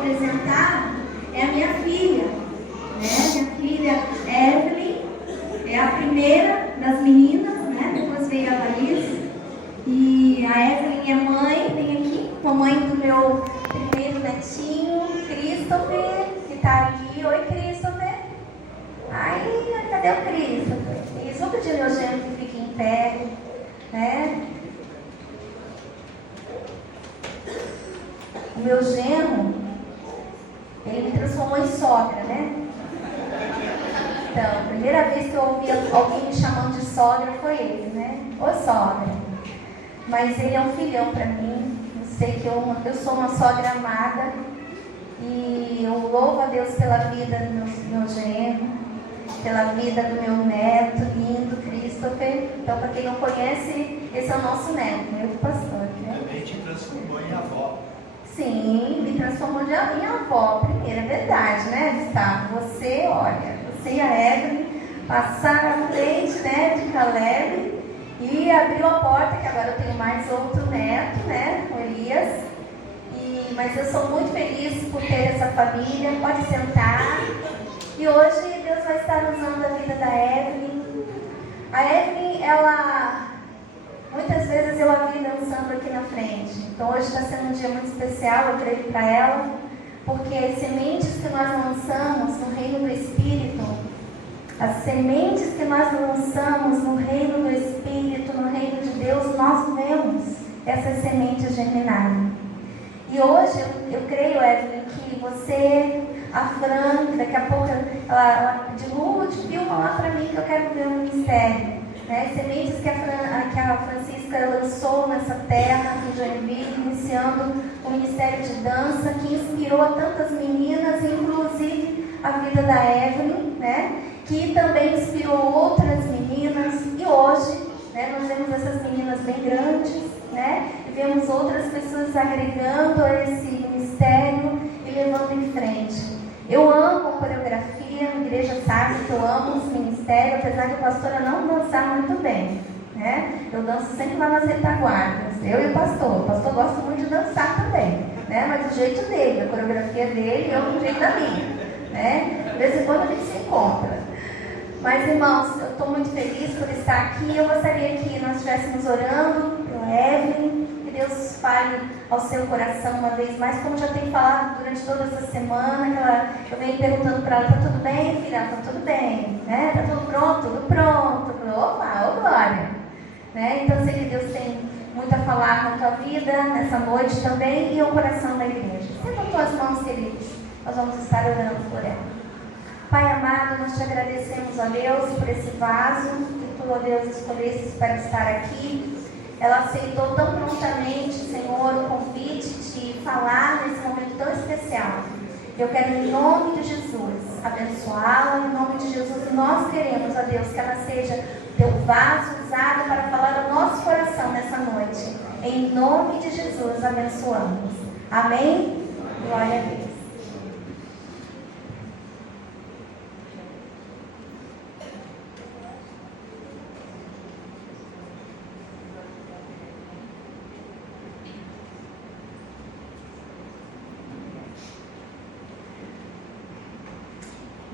apresentar é a minha filha, né? Minha filha Evelyn é a primeira das meninas, né? Depois veio a Laís. E a Evelyn é mãe, vem aqui, mamãe do meu primeiro netinho, Christopher, que tá ali. Oi, Christopher. Ai, cadê o Christopher? Isso, vou pedir meu genro que fique em pé, né? O meu genro, ele me transformou em sogra, né? Então, a primeira vez que eu ouvi alguém me chamando de sogra foi ele, né? Ô sogra. Mas ele é um filhão para mim. Eu sei que eu sou uma sogra amada. E eu louvo a Deus pela vida do meu genro, pela vida do meu neto lindo, Christopher. Então, para quem não conhece, esse é o nosso neto, meu pastor, né? Também te transformou em avó. Sim, me transformou em avó primeiro, é verdade, né, Gustavo? Você, olha, você e a Evelyn passaram à frente, né, de Caleb e abriu a porta, que agora eu tenho mais outro neto, né, o Elias. Mas eu sou muito feliz por ter essa família. Pode sentar. E hoje Deus vai estar usando a vida da Evelyn. A Evelyn, ela... Muitas vezes eu a vi dançando aqui na frente. Então hoje está sendo um dia muito especial, eu creio para ela. Porque as sementes que nós lançamos no reino do Espírito, as sementes que nós lançamos no reino do Espírito, no reino de Deus, nós vemos essas sementes germinarem. E hoje eu creio, Evelyn, que você, a Fran, daqui a pouco ela de Lute, filma lá para mim que eu quero ver o ministério. Né? Sementes que a Francisca lançou nessa terra, em Joinville, iniciando o ministério de dança, que inspirou a tantas meninas, inclusive a vida da Evelyn, né? Que também inspirou outras meninas. E hoje, né, nós vemos essas meninas bem grandes, né? E vemos outras pessoas agregando a esse ministério e levando em frente. Eu amo coreografia, a igreja sabe que eu amo esse ministério, apesar de a pastora não dançar muito bem, né? Eu danço sempre lá nas retaguardas, eu e o pastor gosta muito de dançar também, né? Mas do jeito dele, a coreografia dele, eu do jeito da minha, né? De vez em quando a gente se encontra. Mas, irmãos, eu estou muito feliz por estar aqui. Eu gostaria que nós estivéssemos orando pela Evelyn, que Deus fale ao seu coração uma vez mais, como já tem falado durante toda essa semana, eu venho perguntando para ela, está tudo bem, filha? Está tudo bem, né? Está tudo pronto? Tudo pronto. Opa, ô glória! Né? Então, eu sei que Deus tem muito a falar na tua vida, nessa noite também, e o coração da igreja. Senta as tuas mãos, queridos. Nós vamos estar orando por ela. Pai amado, nós te agradecemos, ó Deus, por esse vaso que tu, ó Deus, escolhestes para estar aqui. Ela aceitou tão prontamente, Senhor, o convite de falar nesse momento tão especial. Eu quero, em nome de Jesus, abençoá-la, em nome de Jesus. Nós queremos, ó Deus, que ela seja teu vaso usado para falar ao nosso coração nessa noite. Em nome de Jesus, abençoamos. Amém? Glória a Deus.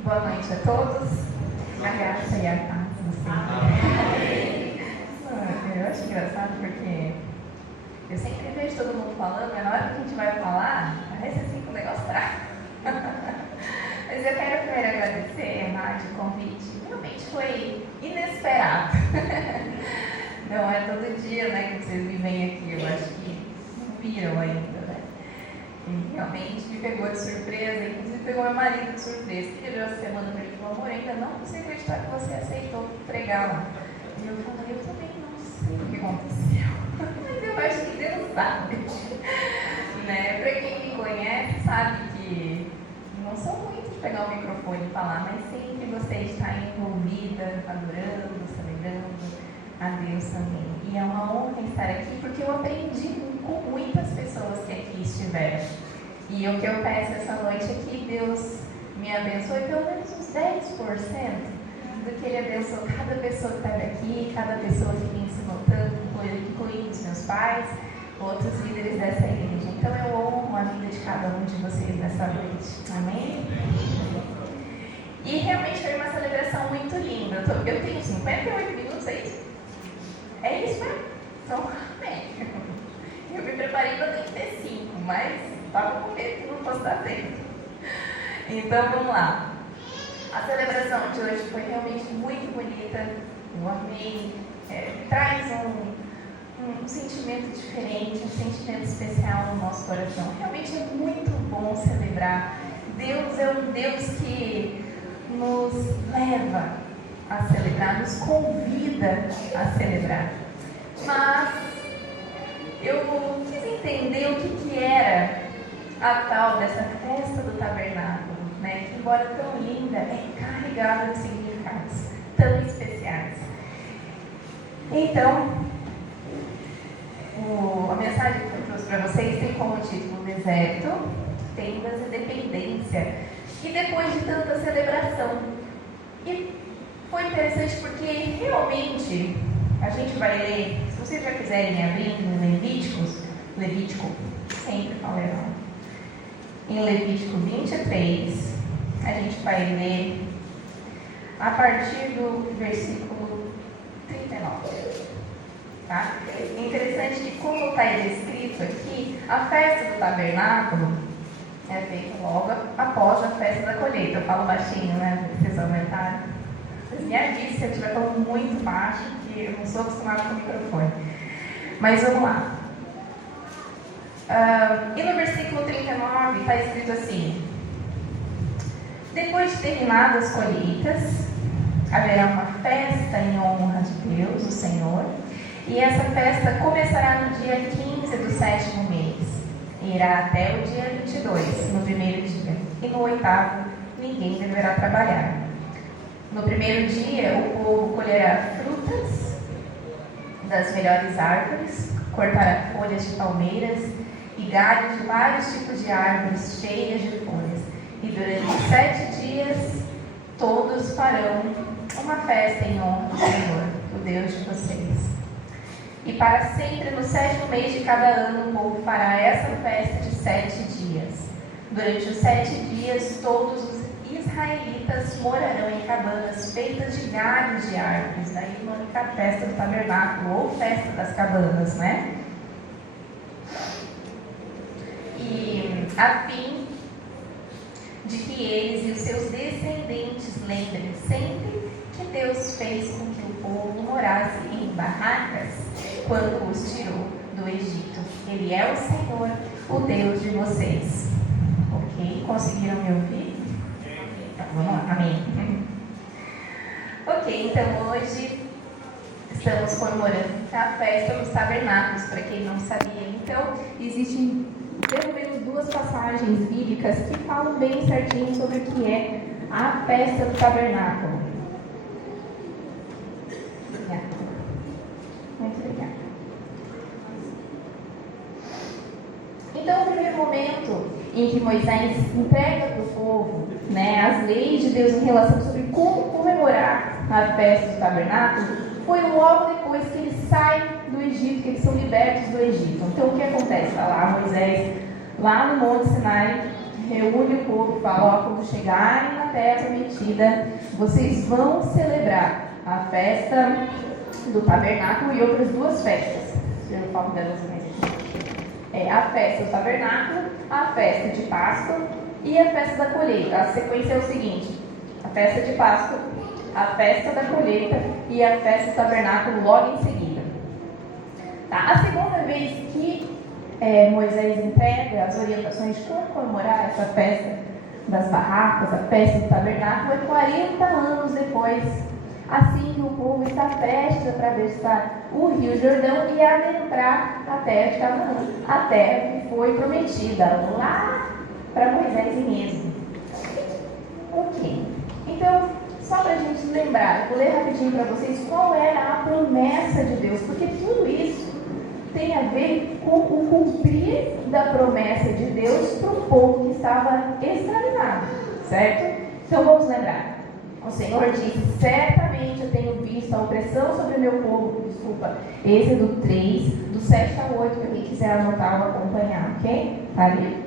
Boa noite a todos. A graça e a paz do Senhor. Eu acho engraçado porque eu sempre vejo todo mundo falando, mas na hora que a gente vai falar, parece assim que o negócio tá. Mas eu quero primeiro agradecer, Nádia, o convite. Realmente foi inesperado. Não é todo dia, né, que vocês me vêm aqui. Eu acho que não viram ainda, né? E realmente me pegou de surpresa, inclusive pegou meu marido de surpresa. Ele olhou essa semana para mim e falou: amor, ainda não consigo acreditar que você aceitou pregar lá. E eu falei: eu também não sei o que aconteceu. Mas eu acho que Deus sabe. Né? Para quem me conhece, sabe que não sou muito de pegar o microfone e falar, mas sempre gostei de estar envolvida, adorando, celebrando a Deus também. E é uma honra estar aqui porque eu aprendi com muitas pessoas que aqui estiveram. E o que eu peço essa noite é que Deus me abençoe pelo menos uns 10% do que Ele abençoou cada pessoa que está aqui, cada pessoa que me ensinou tanto, incluindo os meus pais, outros líderes dessa igreja. Então eu honro a vida de cada um de vocês nessa noite. Amém? E realmente foi uma celebração muito linda. Eu tenho 58 minutos, é isso? É isso mesmo? Então, amém. Eu me preparei para 35, mas estava com medo que não fosse dar tempo. Então vamos lá. A celebração de hoje foi realmente muito bonita. Eu amei. Traz um sentimento diferente, um sentimento especial no nosso coração. Realmente é muito bom celebrar. Deus é um Deus que nos leva a celebrar, nos convida a celebrar. Mas eu quis entender o que era a tal dessa festa do tabernáculo, né? Que, embora tão linda, é carregada de significados tão especiais. Então, a mensagem que eu trouxe para vocês tem como título Deserto, Tendas e Dependência. E depois de tanta celebração. E foi interessante porque realmente a gente vai ler, se vocês já quiserem abrir em Levítico, sempre falo errado. Em Levítico 23, a gente vai ler a partir do versículo 39. Tá? É interessante que, como está descrito aqui, a festa do tabernáculo é feita logo após a festa da colheita. Eu falo baixinho, né? Vocês aumentaram. Vocês me avisem se eu estiver falando muito baixo, que eu não sou acostumada com o microfone. Mas vamos lá. E no versículo 39 está escrito assim: depois de terminadas as colheitas, haverá uma festa em honra de Deus, o Senhor, e essa festa começará no dia 15 do 7º mês, e irá até o dia 22, no primeiro dia, e no 8º ninguém deverá trabalhar. No primeiro dia, o povo colherá frutas das melhores árvores, cortará folhas de palmeiras e galhos de vários tipos de árvores cheias de folhas. E durante 7 dias, todos farão uma festa em honra do Senhor, o Deus de vocês. E para sempre, no 7º mês de cada ano, o povo fará essa festa de 7 dias. Durante os 7 dias, todos os israelitas morarão em cabanas feitas de galhos de árvores. Daí o nome da festa do tabernáculo, ou festa das cabanas, né? E a fim de que eles e os seus descendentes lembrem sempre que Deus fez com que o povo morasse em barracas quando os tirou do Egito. Ele é o Senhor, o Deus de vocês. Ok? Conseguiram me ouvir? Tá, vamos lá. Amém. Ok, então hoje estamos comemorando a festa dos tabernáculos, para quem não sabia. Então, existem pelo menos 2 passagens bíblicas que falam bem certinho sobre o que é a festa do tabernáculo. Muito obrigada. Então, o primeiro momento em que Moisés entrega para o povo, né, as leis de Deus em relação sobre como comemorar a festa do tabernáculo, foi logo depois que eles saem do Egito, que eles são libertos do Egito. Então, o que acontece? Está lá Moisés, lá no Monte Sinai, reúne o povo e fala: quando chegarem na terra prometida, vocês vão celebrar a festa do tabernáculo e outras 2 festas. Eu não falo delas mais aqui. A festa do tabernáculo, a festa de Páscoa e a festa da colheita. A sequência é o seguinte: a festa de Páscoa, a festa da colheita e a festa do tabernáculo logo em seguida. Tá? A segunda vez que Moisés entrega as orientações de como comemorar essa festa das barracas, a festa do tabernáculo, é 40 anos depois, assim que o povo está prestes a atravessar o Rio Jordão e adentrar a terra de Canaã, a terra que foi prometida lá para Moisés em Êxodo. Ok, então, só para a gente lembrar, eu vou ler rapidinho para vocês qual era a promessa de Deus, porque tudo isso tem a ver com o cumprir da promessa de Deus para o povo que estava extraviado, certo? Então vamos lembrar. O Senhor disse: certamente eu tenho visto a opressão sobre o meu povo, Êxodo 3, do 7 a 8, para quem quiser anotar ou acompanhar, ok? Tá ali?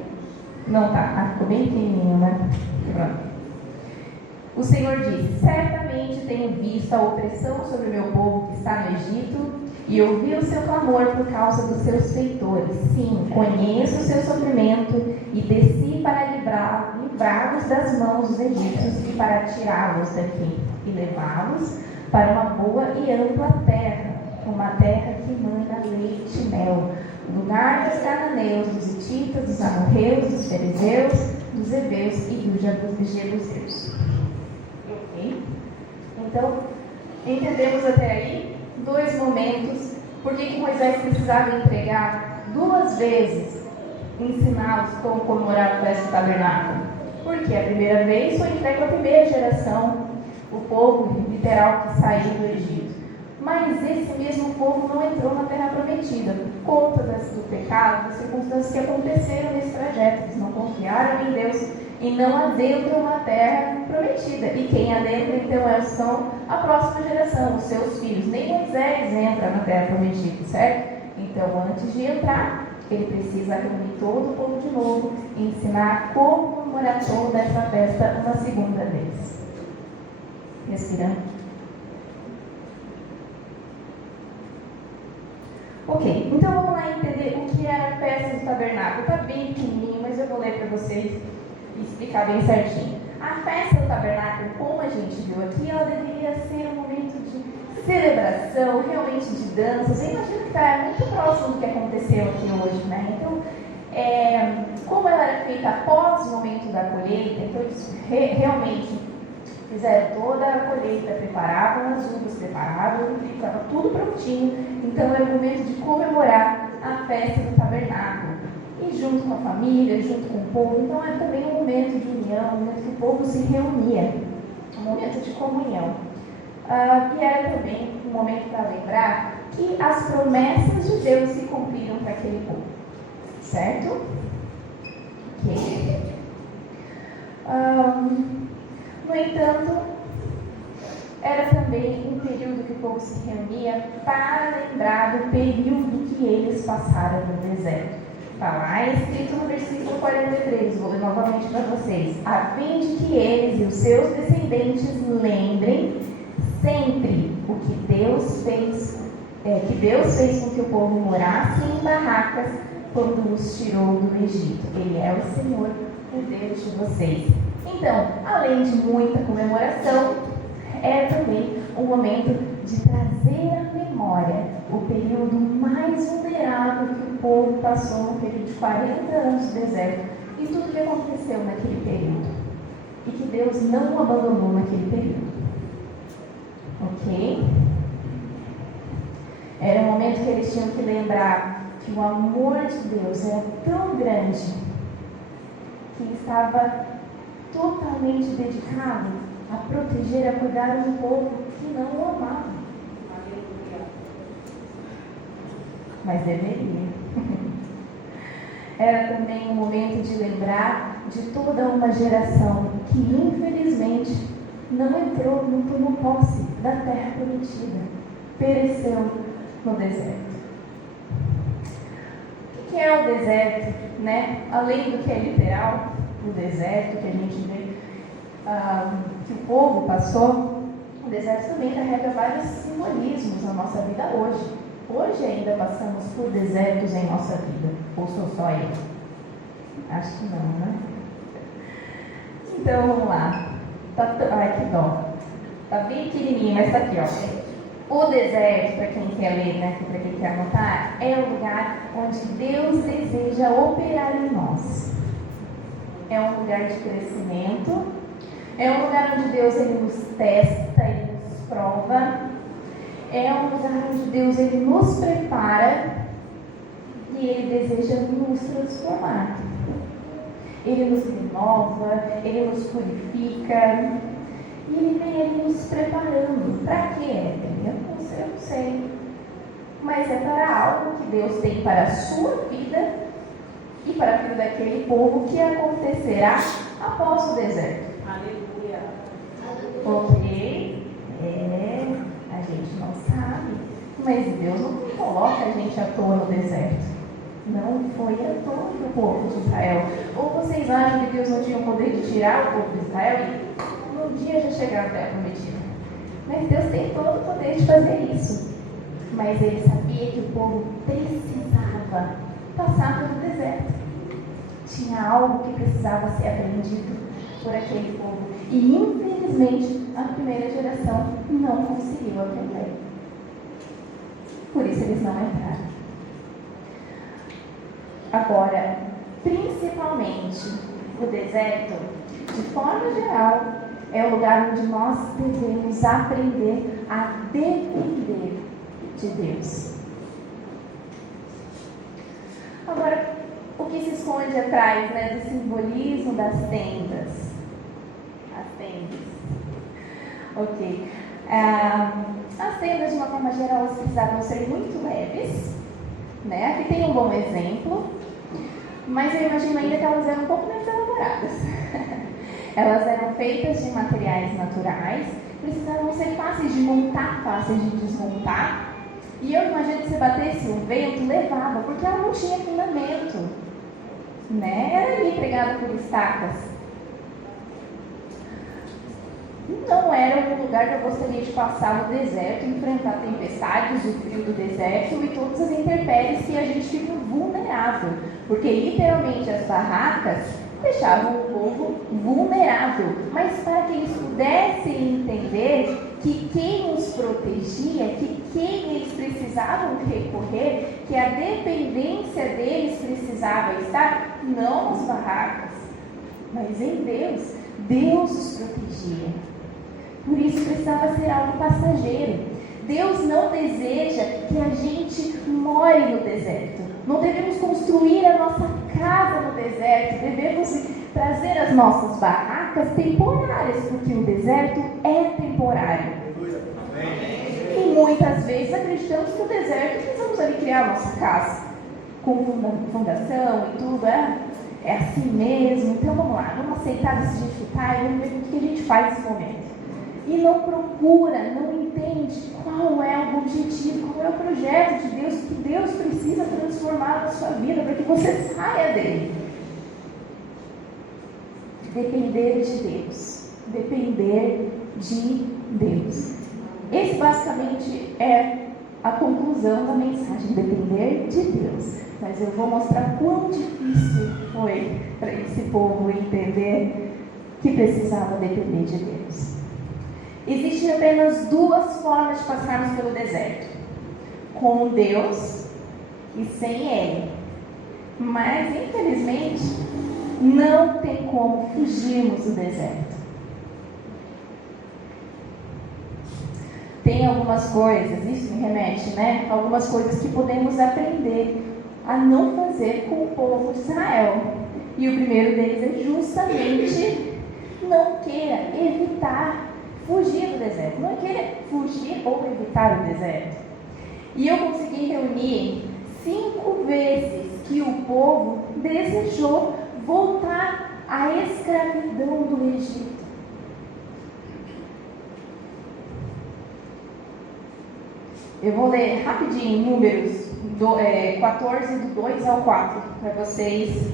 Não tá. Ah, ficou bem pequenininho, né? Pronto. O Senhor disse: certamente tenho visto a opressão sobre o meu povo que está no Egito e ouvi o seu clamor por causa dos seus feitores. Sim, conheço o seu sofrimento e desci para livrá-los das mãos dos egípcios e para tirá-los daqui e levá-los para uma boa e ampla terra, uma terra que mana leite e mel, lugar dos cananeus, dos hititas, dos amorreus, dos fariseus, dos heveus e dos jebuseus. Ok? Então, entendemos até aí 2 momentos. Por que Moisés precisava entregar 2 vezes, ensiná-los como comemorar a festa do tabernáculo? Porque a primeira vez foi entregue para a primeira geração, o povo literal que saiu do Egito. Mas esse mesmo povo não entrou na terra prometida, por conta do pecado, das circunstâncias que aconteceram nesse trajeto. Eles não confiaram em Deus e não adentram na terra prometida. E quem adentra, então, são a próxima geração, os seus filhos. Nem Moisés entra na terra prometida, certo? Então, antes de entrar, ele precisa reunir todo o povo de novo e ensinar como comemorar toda essa festa uma segunda vez. Respirando. Ok, então vamos lá entender o que era a festa do tabernáculo. Está bem pequenininho, mas eu vou ler para vocês e explicar bem certinho. A festa do tabernáculo, como a gente viu aqui, ela deveria ser um momento de celebração, realmente de dança. Você imagina que está muito próximo do que aconteceu aqui hoje, né? Então, como ela era feita após o momento da colheita, então eles realmente fizeram toda a colheita, preparavam as uvas, preparavam, estava tudo prontinho. Então era o momento de comemorar a festa do tabernáculo. E junto com a família, junto com o povo. Então era também um momento de união, um momento que o povo se reunia. Um momento de comunhão. E era também um momento para lembrar que as promessas de Deus se cumpriram para aquele povo. Certo? Ok. No entanto, era também um período que o povo se reunia para lembrar do período que eles passaram no deserto. Está lá escrito no versículo 43, vou ler novamente para vocês. A fim de que eles e os seus descendentes lembrem sempre o que Deus fez com que o povo morasse em barracas quando os tirou do Egito. Ele é o Senhor, o Deus de vocês. Então, além de muita comemoração, é também um momento de trazer à memória o período mais vulnerável que o povo passou no período de 40 anos de deserto e tudo que aconteceu naquele período. E que Deus não o abandonou naquele período. Ok? Era um momento que eles tinham que lembrar que o amor de Deus era tão grande que ele estava totalmente dedicado a proteger, a cuidar de um povo que não o amava. Mas deveria. Era também um momento de lembrar de toda uma geração que infelizmente não entrou, não tomou posse da terra prometida, pereceu no deserto. O que é o deserto, né? Além do que é literal, o deserto que a gente vê que o povo passou, o deserto também carrega vários simbolismos na nossa vida hoje. Hoje ainda passamos por desertos em nossa vida. Ou sou só eu? Acho que não, né? Então vamos lá. Ai, que dó. Tá bem pequenininho, mas tá aqui, ó. O deserto, para quem quer ler, né? Para quem quer anotar, é o lugar onde Deus deseja operar em nós. É um lugar de crescimento. É um lugar onde Deus ele nos testa, ele nos prova. É um lugar onde Deus ele nos prepara e ele deseja nos transformar. Ele nos renova, ele nos purifica e ele vem ali nos preparando. Para quê? Eu não sei. Mas é para algo que Deus tem para a sua vida e para a vida daquele povo que acontecerá após o deserto. Aleluia. Ok? A gente não sabe. Mas Deus não coloca a gente à toa no deserto. Não foi à toa para o povo de Israel. Ou vocês acham que Deus não tinha o poder de tirar o povo de Israel e um dia já chegar à terra prometida? Mas Deus tem todo o poder de fazer isso. Mas ele sabia que o povo precisava passar pelo deserto. Tinha algo que precisava ser aprendido por aquele povo. E infelizmente a primeira geração não conseguiu aprender. Por isso eles não entraram. Agora, principalmente o deserto, de forma geral, é o lugar onde nós devemos aprender a depender de Deus. Agora, o que se esconde atrás, do simbolismo das tendas? As tendas. Ok. As tendas, de uma forma geral, elas precisavam ser muito leves. Aqui tem um bom exemplo, mas eu imagino ainda que elas eram um pouco mais elaboradas. Elas eram feitas de materiais naturais, precisavam ser fáceis de montar, fáceis de desmontar. E eu imagino que se batesse um vento, levava, porque ela não tinha fundamento. Era ali pregada por estacas. Não era um lugar que eu gostaria de passar no deserto, enfrentar tempestades, o frio do deserto e todas as intempéries que a gente fica vulnerável. Porque literalmente as barracas deixavam o povo vulnerável. Mas para que eles pudessem entender que quem os protegia, que quem eles precisavam recorrer, que a dependência deles precisava estar não nas barracas, mas em Deus. Deus os protegia. Por isso precisava ser algo passageiro. Deus não deseja que a gente more no deserto. Não devemos construir a nossa casa no deserto. Devemos trazer as nossas barracas temporárias, porque o deserto é temporário. E muitas vezes acreditamos que o deserto precisamos ali criar a nossa casa, com fundação e tudo, é assim mesmo. Então vamos lá, vamos aceitar desse jeito que está e vamos ver o que a gente faz nesse momento. E não procura, não entende qual é o objetivo, qual é o projeto de Deus, que Deus precisa transformar na sua vida para que você saia dele. Depender de Deus. Depender de Deus. Esse basicamente é a conclusão da mensagem, depender de Deus. Mas eu vou mostrar quão difícil foi para esse povo entender que precisava depender de Deus. Existem apenas duas formas de passarmos pelo deserto: com Deus e sem Ele. Mas, infelizmente, não tem como fugirmos do deserto. Tem algumas coisas, isso me remete, algumas coisas que podemos aprender a não fazer com o povo de Israel. E o primeiro deles é justamente não queira evitar fugir do deserto. Não queira fugir ou evitar o deserto. E eu consegui reunir 5 vezes que o povo desejou voltar à escravidão do Egito. Eu vou ler rapidinho Números 14, do 2 ao 4, para vocês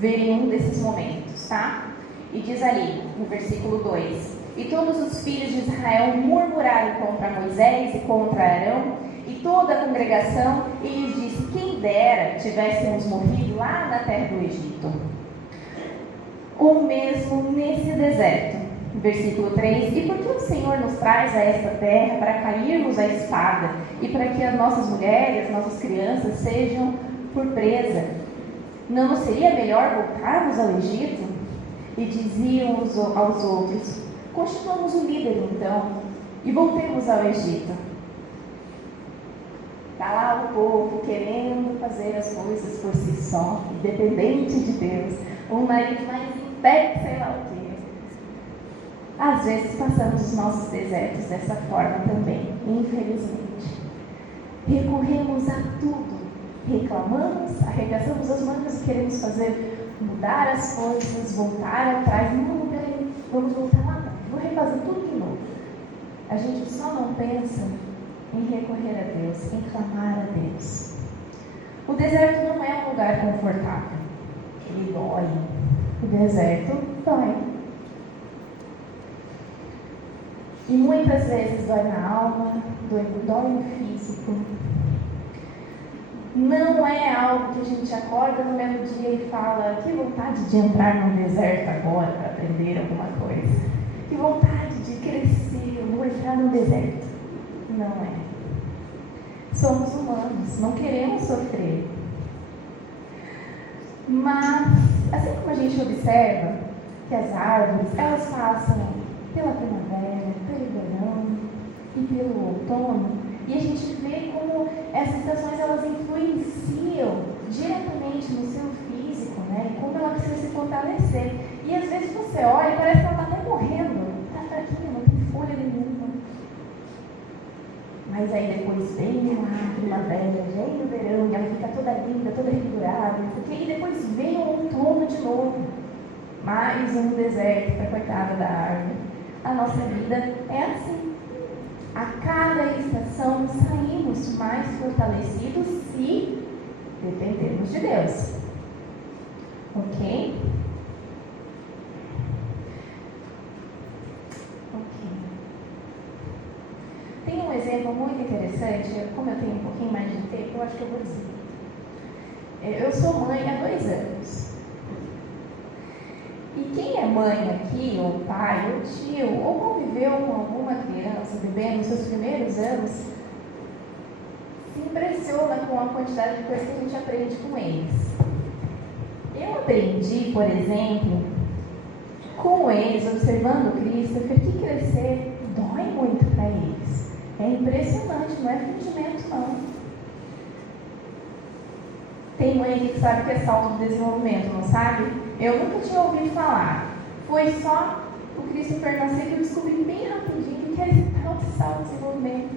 verem um desses momentos, tá? E diz ali, no versículo 2: E todos os filhos de Israel murmuraram contra Moisés e contra Arão e toda a congregação, e lhes disse: quem dera tivéssemos morrido lá na terra do Egito, ou mesmo nesse deserto. Versículo 3: E por que o Senhor nos traz a esta terra para cairmos à espada e para que as nossas mulheres, nossas crianças sejam por presa? Não nos seria melhor voltarmos ao Egito? E diziam uns aos outros: constituamos o líder então e voltemos ao Egito. Está lá o povo querendo fazer as coisas por si só, independente de Deus, um nariz mais em pé, sei lá o quê. Às vezes passamos os nossos desertos dessa forma também, infelizmente. Recorremos a tudo, reclamamos, arregaçamos as mangas e queremos mudar as coisas, voltar atrás. Não, peraí, vamos voltar lá, vou refazer tudo de novo. A gente só não pensa em recorrer a Deus, em clamar a Deus. O deserto não é um lugar confortável. Ele dói. O deserto dói. E muitas vezes dói na alma, dói no físico. Não é algo que a gente acorda no mesmo dia e fala: que vontade de entrar no deserto agora para aprender alguma coisa. Que vontade de crescer, eu vou entrar no deserto. Não é. Somos humanos, não queremos sofrer. Mas, assim como a gente observa que as árvores, elas passam pela primavera, pelo verão e pelo outono, e a gente vê como essas estações elas influenciam diretamente no seu físico, né? E como ela precisa se fortalecer. E às vezes você olha e parece que ela está até morrendo, está fraquinha, não tem folha nenhuma. Mas aí depois vem a primavera, vem o verão, e ela fica toda linda, toda revigorada, e depois vem o outono de novo. Mais um deserto para coitada da árvore. A nossa vida é assim. A cada estação saímos mais fortalecidos se dependermos de Deus. Ok? Tem um exemplo muito interessante, como eu tenho um pouquinho mais de tempo, eu acho que eu vou dizer. Eu sou mãe há 2 anos. E quem é mãe aqui, ou pai, ou tio, ou conviveu com alguma criança, bebê nos seus primeiros anos, se impressiona com a quantidade de coisas que a gente aprende com eles. Eu aprendi, por exemplo, com eles, observando Cristo, que crescer dói muito para eles. É impressionante, não é fingimento não. Tem mãe aqui que sabe o que é salto de desenvolvimento, não sabe? Eu nunca tinha ouvido falar. Foi só o Cristo Pernambuco que eu descobri bem rapidinho o que é esse tal de salto de desenvolvimento.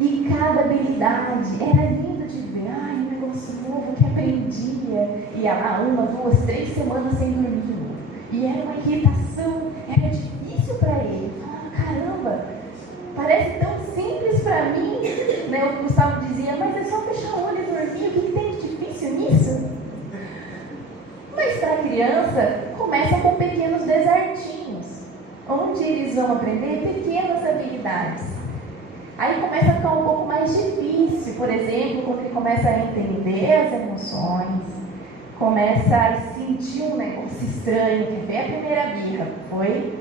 E cada habilidade era lindo de ver. Ai, um negócio novo que aprendia. Ia lá 1, 2, 3 semanas sem dormir. E era uma irritação, era difícil para ele. Falava, caramba, parece tão simples para mim. Né? O Gustavo dizia, mas é só fechar o olho e dormir. O que tem de difícil nisso? Mas para a criança, começa com pequenos desertinhos, onde eles vão aprender pequenas habilidades. Aí começa a ficar um pouco mais difícil, por exemplo, quando ele começa a entender as emoções, começa a sentir um negócio estranho, quer ver a primeira birra, foi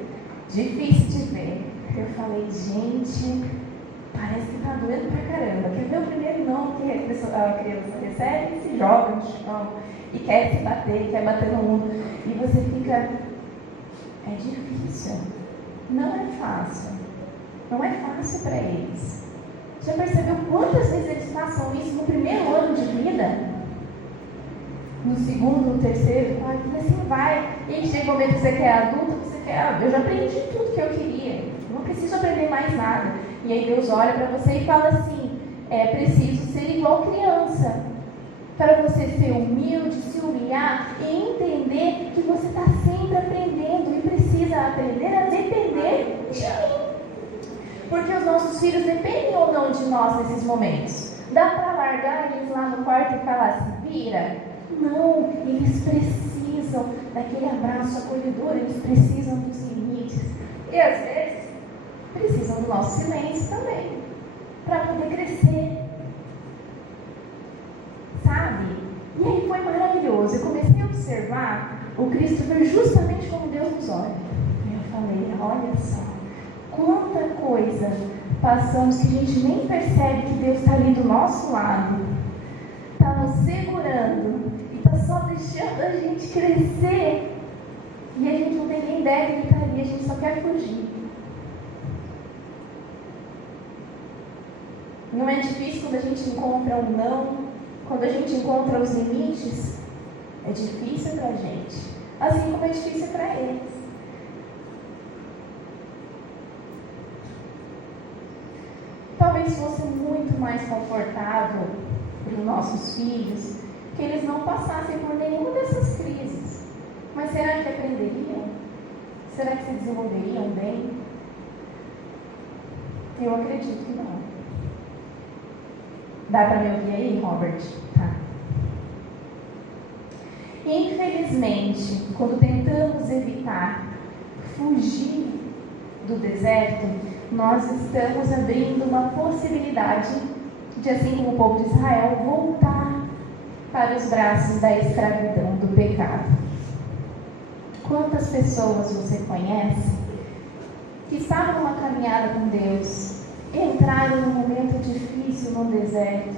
difícil de ver. Eu falei, gente, parece que está doendo pra caramba. Quer ver o primeiro não, que a criança recebe e se joga no chão, e quer se bater, quer bater no mundo, e você fica, é difícil, não é fácil. Não é fácil para eles. Já percebeu quantas vezes eles passam isso no primeiro ano de vida? No segundo, no terceiro, no quarto, e assim vai. E aí chega o momento que você quer adulto, você quer, eu já aprendi tudo que eu queria, não preciso aprender mais nada. E aí Deus olha para você e fala assim, é preciso ser igual criança, para você ser humilde, se humilhar e entender que você está sempre aprendendo e precisa aprender a depender de mim. Porque os nossos filhos dependem ou não de nós nesses momentos. Dá para largar eles lá no quarto e falar assim, vira? Não, eles precisam daquele abraço acolhedor, eles precisam dos limites. E às vezes, precisam do nosso silêncio também, para poder crescer. Sabe? E aí foi maravilhoso. Eu comecei a observar o Cristo ver justamente como Deus nos olha. E eu falei, olha só. Quanta coisa passamos que a gente nem percebe que Deus está ali do nosso lado, está nos segurando e está só deixando a gente crescer. E a gente não tem nem ideia que Ele está ali, a gente só quer fugir. Não é difícil quando a gente encontra um não, quando a gente encontra os limites, é difícil para a gente, assim como é difícil para eles. Talvez fosse muito mais confortável para os nossos filhos que eles não passassem por nenhuma dessas crises. Mas será que aprenderiam? Será que se desenvolveriam bem? Eu acredito que não. Dá para me ouvir aí, Robert? Tá. Infelizmente, quando tentamos evitar fugir do deserto, nós estamos abrindo uma possibilidade de, assim como o povo de Israel, voltar para os braços da escravidão, do pecado. Quantas pessoas você conhece que estavam numa caminhada com Deus, entraram num momento difícil no deserto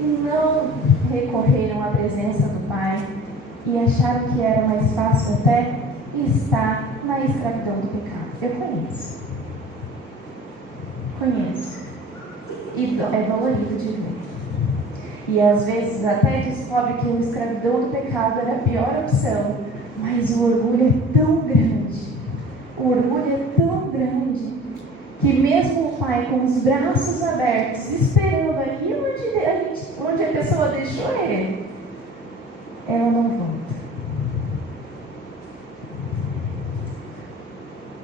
e não recorreram à presença do Pai e acharam que era mais fácil até estar na escravidão do pecado? Eu conheço e é dolorido de ver, e às vezes até descobre que a escravidão do pecado era a pior opção, mas o orgulho é tão grande, que mesmo o pai com os braços abertos, esperando ali onde a pessoa deixou ele, ela não volta.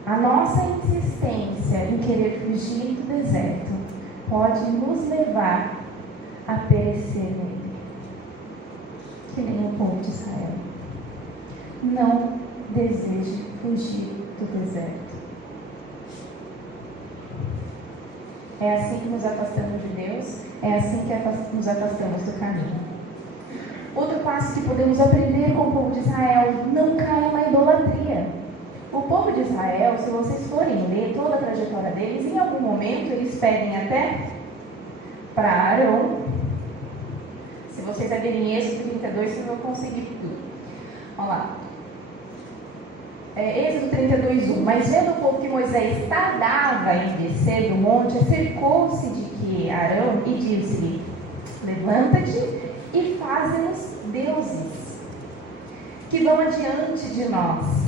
A nossa insistência em querer fugir do deserto pode nos levar a perecer nele, que nem o povo de Israel. Não deseje fugir do deserto. É assim que nos afastamos de Deus, é assim que nos afastamos do caminho. Outro passo que podemos aprender com o povo de Israel: não caia na idolatria. O povo de Israel, se vocês forem ler toda a trajetória deles, em algum momento eles pedem até para Arão. Se vocês abrirem Êxodo 32, vocês vão conseguir tudo. Vamos lá. Êxodo 32:1. Mas vendo o povo que Moisés tardava em descer do monte, acercou-se de que Arão e disse-lhe: levanta-te e faze-nos deuses que vão adiante de nós.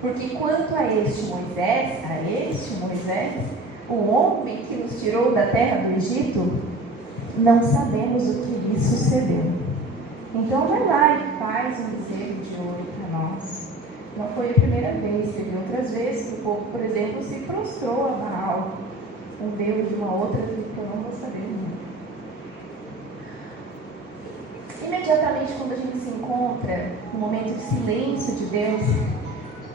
Porque quanto a este Moisés, o homem que nos tirou da terra do Egito, não sabemos o que lhe sucedeu. Então vai lá e faz um bezerro de ouro para nós. Não foi a primeira vez, teve outras vezes que o povo, por exemplo, se prostrou a Baal, um deus de uma outra que eu não vou saber. Imediatamente quando a gente se encontra no momento de silêncio de Deus,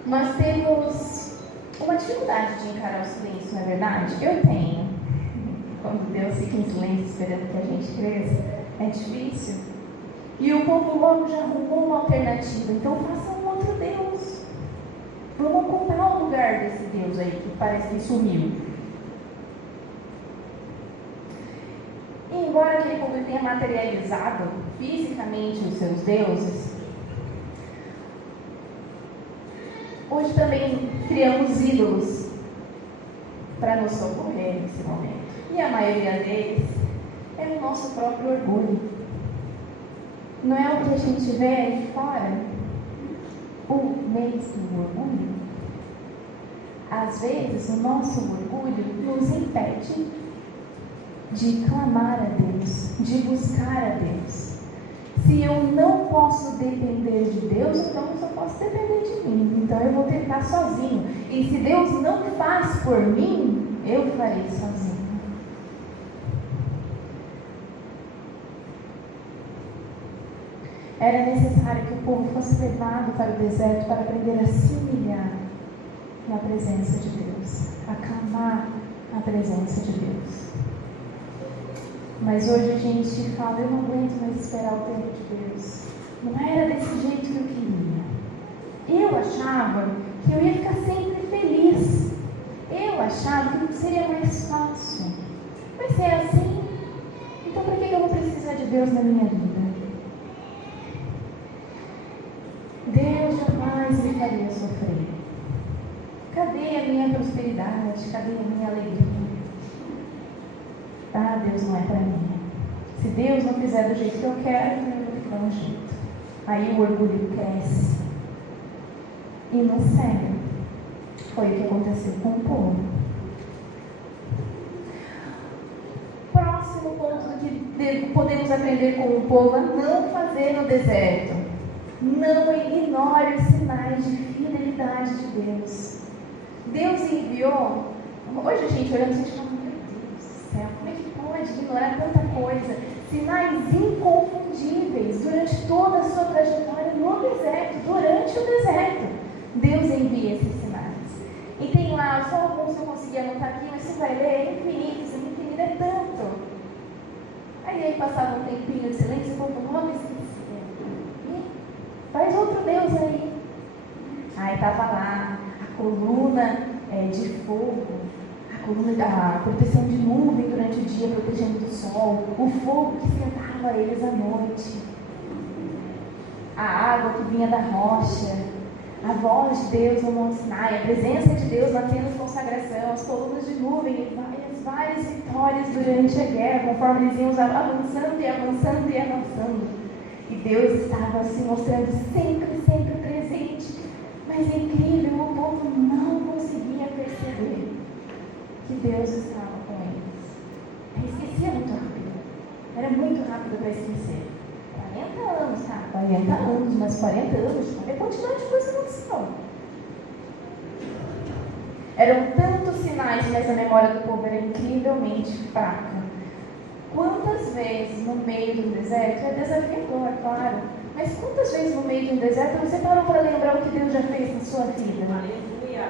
nós temos uma dificuldade de encarar o silêncio, não é verdade? Eu tenho. Quando Deus fica em silêncio esperando que a gente cresça, é difícil. E o povo logo já arrumou uma alternativa. Então faça um outro Deus. Vamos ocupar o lugar desse Deus aí que parece que sumiu. E embora aquele povo tenha materializado fisicamente os seus deuses, hoje também criamos ídolos para nos socorrer nesse momento. E a maioria deles é o nosso próprio orgulho. Não é o que a gente vê aí fora? O mesmo orgulho. Às vezes o nosso orgulho nos impede de clamar a Deus, de buscar a Deus. Se eu não posso depender de Deus, então eu só posso depender de mim. Então eu vou tentar sozinho. E se Deus não faz por mim, eu farei sozinho. Era necessário que o povo fosse levado para o deserto para aprender a se humilhar na presença de Deus, a clamar a presença de Deus. Mas hoje a gente fala: eu não aguento mais esperar o tempo de Deus. Não era desse jeito que eu queria. Eu achava que eu ia ficar sempre feliz. Eu achava que seria mais fácil. Vai ser assim? Então para que eu vou precisar de Deus na minha vida? Deus jamais me faria sofrer. Cadê a minha prosperidade? Cadê a minha alegria? Ah, Deus não é para mim. Se Deus não fizer do jeito que eu quero, eu vou ficar um jeito. Aí o orgulho cresce. E não segue. Foi o que aconteceu com o povo. Próximo ponto que podemos aprender com o povo: a não fazer no deserto. Não ignore os sinais de fidelidade de Deus. Deus enviou Hoje a gente olhando, a gente fala, meu Deus do céu, como é que pode ignorar tanta coisa? Sinais inconfundíveis durante toda a sua trajetória no deserto, durante o deserto. Deus envia esses sinais. E tem lá, só alguns que eu consegui anotar aqui, mas você vai ler, é infinito, infinito é tanto. Aí passava um tempinho de silêncio e falou, não, faz outro Deus aí. Aí estava lá a coluna de fogo, a proteção de nuvem durante o dia, protegendo do sol, o fogo que esquentava eles à noite, a água que vinha da rocha, a voz de Deus no Monte Sinai, a presença de Deus na tenda de consagração, as colunas de nuvem e várias vitórias durante a guerra, conforme eles iam avançando e avançando e avançando. E Deus estava se mostrando sempre, sempre presente. Mas é incrível, o povo não conseguia perceber que Deus estava com eles. Esquecia muito rápido. Era muito rápido para esquecer. 40 anos, tá? 40 anos, mas 40 anos, olha a quantidade de coisa aconteceu. Eram tantos sinais, mas a memória do povo era incrivelmente fraca. Quantas vezes no meio do deserto, é desafiador, claro, mas quantas vezes no meio de um deserto você parou para lembrar o que Deus já fez na sua vida? Aleluia!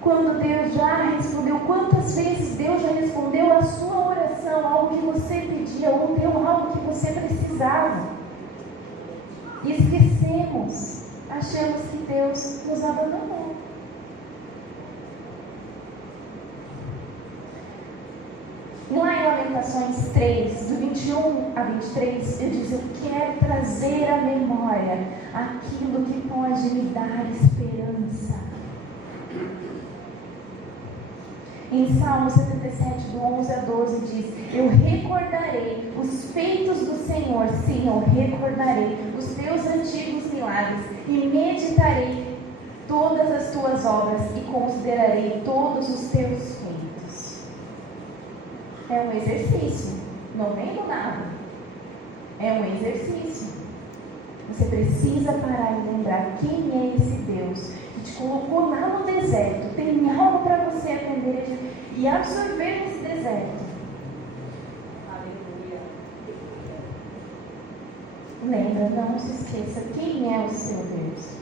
Quando Deus já respondeu, quantas vezes Deus já respondeu a sua oração, algo que você pedia, ou deu algo que você precisava? E esquecemos, achamos que Deus nos abandonou. Lá em Lamentações 3, do 21 a 23, ele diz, eu quero trazer à memória aquilo que pode me dar esperança. Em Salmo 77, do 11 a 12, diz, eu recordarei os feitos do Senhor, sim, eu recordarei os teus antigos milagres e meditarei todas as tuas obras e considerarei todos os teus feitos. É um exercício, não vem do nada. É um exercício. Você precisa parar e lembrar quem é esse Deus que te colocou lá no deserto. Tem algo para você aprender e absorver nesse deserto. Aleluia. Lembra, não se esqueça quem é o seu Deus.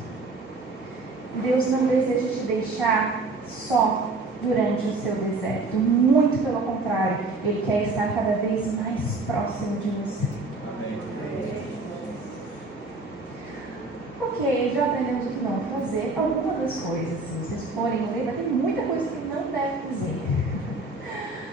Deus não deseja te deixar só durante o seu deserto. Muito pelo contrário, Ele quer estar cada vez mais próximo de você. Amém. Ok, já aprendemos o que não fazer. Algumas das coisas, se vocês forem ler, vai ter muita coisa que não deve fazer.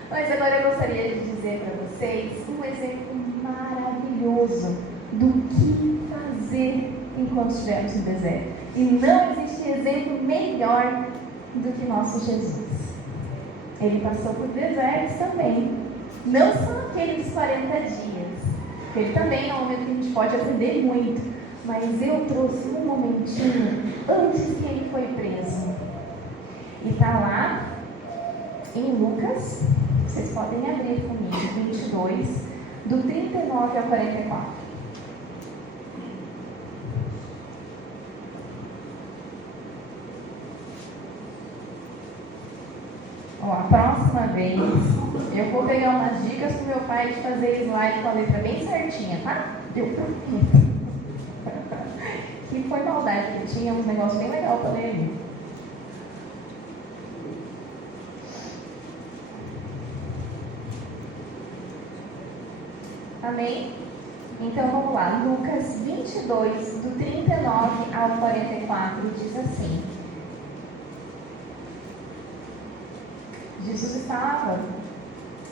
Mas agora eu gostaria de dizer para vocês um exemplo maravilhoso do que fazer enquanto estivermos no deserto. E não existe exemplo melhor do que nosso Jesus. Ele passou por desertos também. Não são aqueles 40 dias. Ele também é um momento que a gente pode aprender muito. Mas eu trouxe um momentinho antes que ele foi preso. E está lá em Lucas. Vocês podem abrir comigo, 22, do 39 ao 44. A próxima vez eu vou pegar umas dicas com meu pai de fazer slide com a letra bem certinha, tá? Eu prometo. Que foi maldade, que tinha uns negócios bem legais para ler ali. Amém? Então vamos lá, Lucas 22, do 39 ao 44, diz assim. Jesus estava,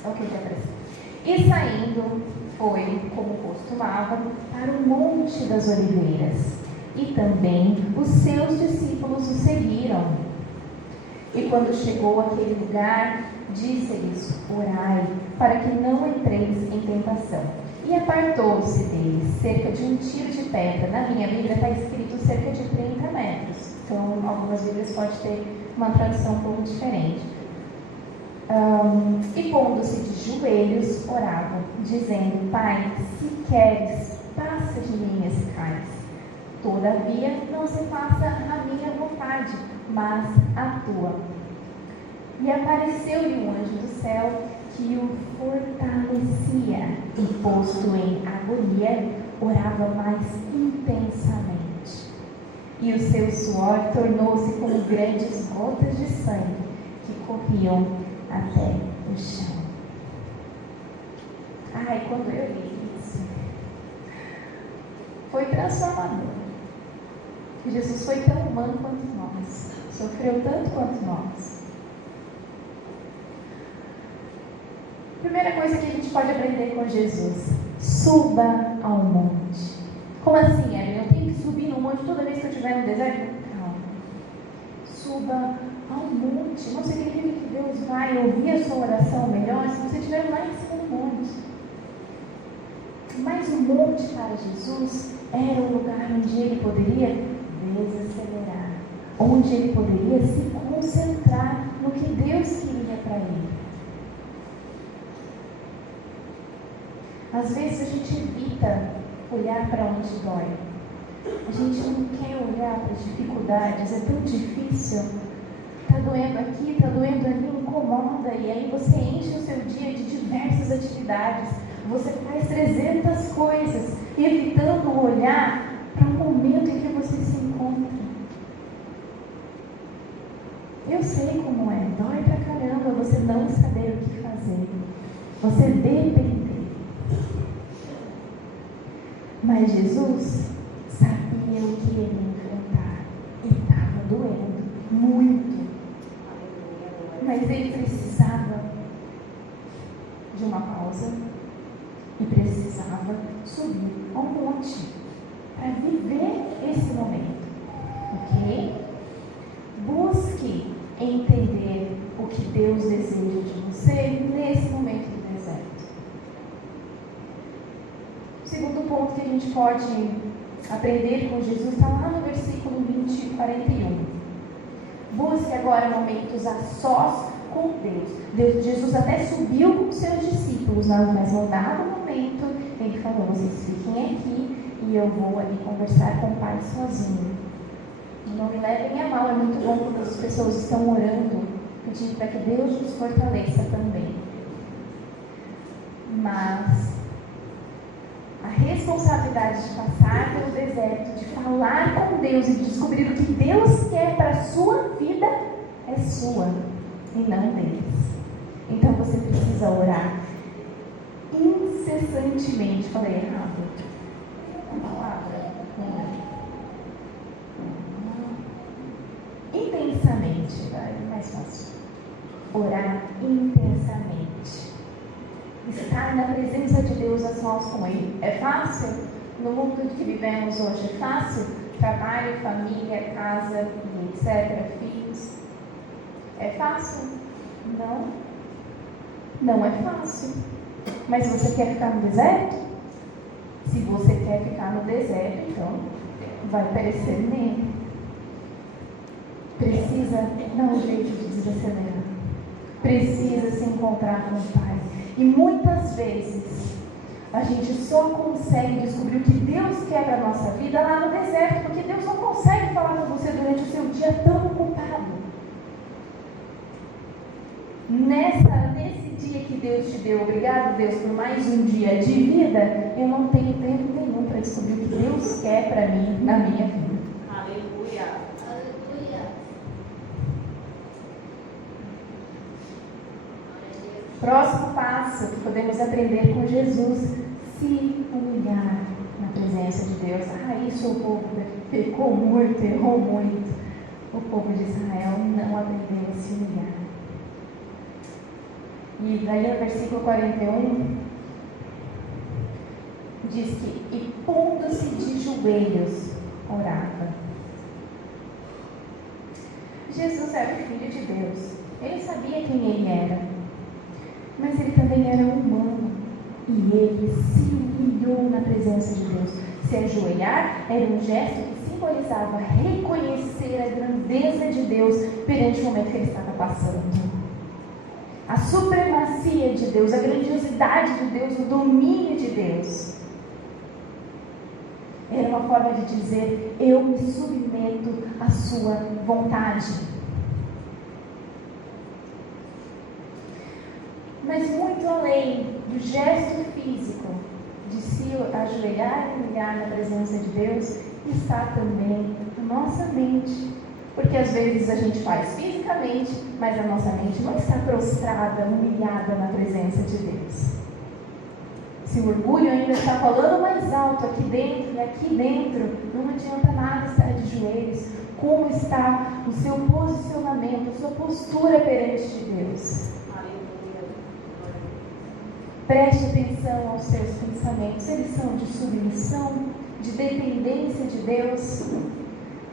ok, já apareceu. E saindo, foi, como costumava, para o Monte das Oliveiras. E também os seus discípulos o seguiram. E quando chegou àquele lugar, disse-lhes, orai, para que não entreis em tentação. E apartou-se deles, cerca de um tiro de pedra. Na minha Bíblia está escrito cerca de 30 metros. Então, algumas Bíblias pode ter uma tradução um pouco diferente. E pondo-se de joelhos, orava, dizendo, Pai, se queres, passa de mim esse cálice. Todavia, não se faça a minha vontade, mas a tua. E apareceu-lhe um anjo do céu que o fortalecia, e posto em agonia, orava mais intensamente. E o seu suor tornou-se como grandes gotas de sangue que corriam até o chão. Ai, quando eu li isso, foi transformador. Jesus foi tão humano quanto nós, sofreu tanto quanto nós. Primeira coisa que a gente pode aprender com Jesus: suba ao monte. Como assim, Evelyn? Eu tenho que subir no monte toda vez que eu estiver no deserto? Calma. Suba ao monte. Não significa que Deus vai ouvir a sua oração melhor se você estiver lá em cima do monte. Mas o monte para Jesus era o lugar onde ele poderia desacelerar, onde ele poderia se concentrar no que Deus queria para ele. Às vezes a gente evita olhar para onde dói. A gente não quer olhar para as dificuldades, é tão difícil. Está doendo aqui, está doendo ali, incomoda. E aí você enche o seu dia de diversas atividades. Você faz 300 coisas, evitando olhar para o momento em que você se encontra. Eu sei como é, dói pra caramba você não saber o que fazer. Você depender. Mas Jesus sabia o que ele ia enfrentar. E estava doendo muito. Mas ele precisava de uma pausa e precisava subir ao monte para viver esse momento. Ok? Busque entender o que Deus deseja de você nesse momento do deserto. O segundo ponto que a gente pode aprender com Jesus está lá no versículo 41. Busque agora momentos a sós com Deus. Jesus até subiu com seus discípulos, mas no dado momento ele falou: vocês fiquem aqui e eu vou ali conversar com o Pai sozinho. Não me levem a mal, é muito bom quando as pessoas estão orando, pedindo para que Deus nos fortaleça também. Mas a responsabilidade de passar pelo deserto, de falar com Deus e de descobrir o que Deus quer para a sua vida é sua e não deles. Então você precisa orar incessantemente. Falei errado? Uma palavra? Intensamente, vai, é mais fácil. Orar intensamente. Estar na presença de Deus a sós com Ele. É fácil? No mundo que vivemos hoje é fácil? Trabalho, família, casa, etc., filhos. É fácil? Não. Não é fácil. Mas você quer ficar no deserto? Se você quer ficar no deserto, então vai perecer nele. Precisa dar um jeito de desacelerar. Precisa se encontrar com o Pai. E muitas vezes a gente só consegue descobrir o que Deus quer para a nossa vida lá no deserto, porque Deus não consegue falar com você durante o seu dia tão ocupado. Nesse dia que Deus te deu, obrigado Deus por mais um dia de vida, eu não tenho tempo nenhum para descobrir o que Deus quer para mim na minha vida. Aleluia. Próximo passo que podemos aprender com Jesus: se humilhar na presença de Deus. Isso o povo pecou muito, errou muito. O povo de Israel não aprendeu a se humilhar. E daí no versículo 41 diz que, e pondo-se de joelhos, orava. Jesus era o Filho de Deus. Ele sabia quem ele era. Mas ele também era humano. E ele se humilhou na presença de Deus. Se ajoelhar era um gesto que simbolizava reconhecer a grandeza de Deus perante o momento que ele estava passando. A supremacia de Deus, a grandiosidade de Deus, o domínio de Deus. Era uma forma de dizer: eu me submeto à sua vontade. Mas muito além do gesto físico de se ajoelhar e humilhar na presença de Deus, está também a nossa mente. Porque às vezes a gente faz fisicamente, mas a nossa mente não está prostrada, humilhada na presença de Deus. Se o orgulho ainda está falando mais alto aqui dentro e aqui dentro, não adianta nada estar de joelhos. Como está o seu posicionamento, a sua postura perante de Deus? Preste atenção aos seus pensamentos. Eles são de submissão, de dependência de Deus,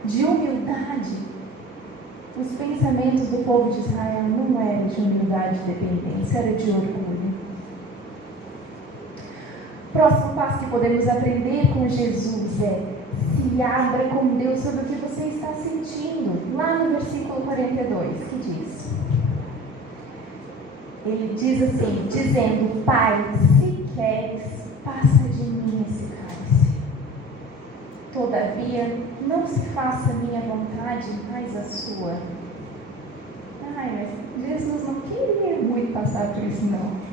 de humildade. Os pensamentos do povo de Israel não eram de humildade e dependência, era de orgulho. Próximo passo que podemos aprender com Jesus é: se abra com Deus sobre o que você está sentindo. Lá no versículo 42, que diz? Ele diz assim, dizendo: Pai, se queres, passa de mim esse cálice. Todavia, não se faça a minha vontade, mas a sua. Ai, mas Jesus não queria muito passar por isso, não.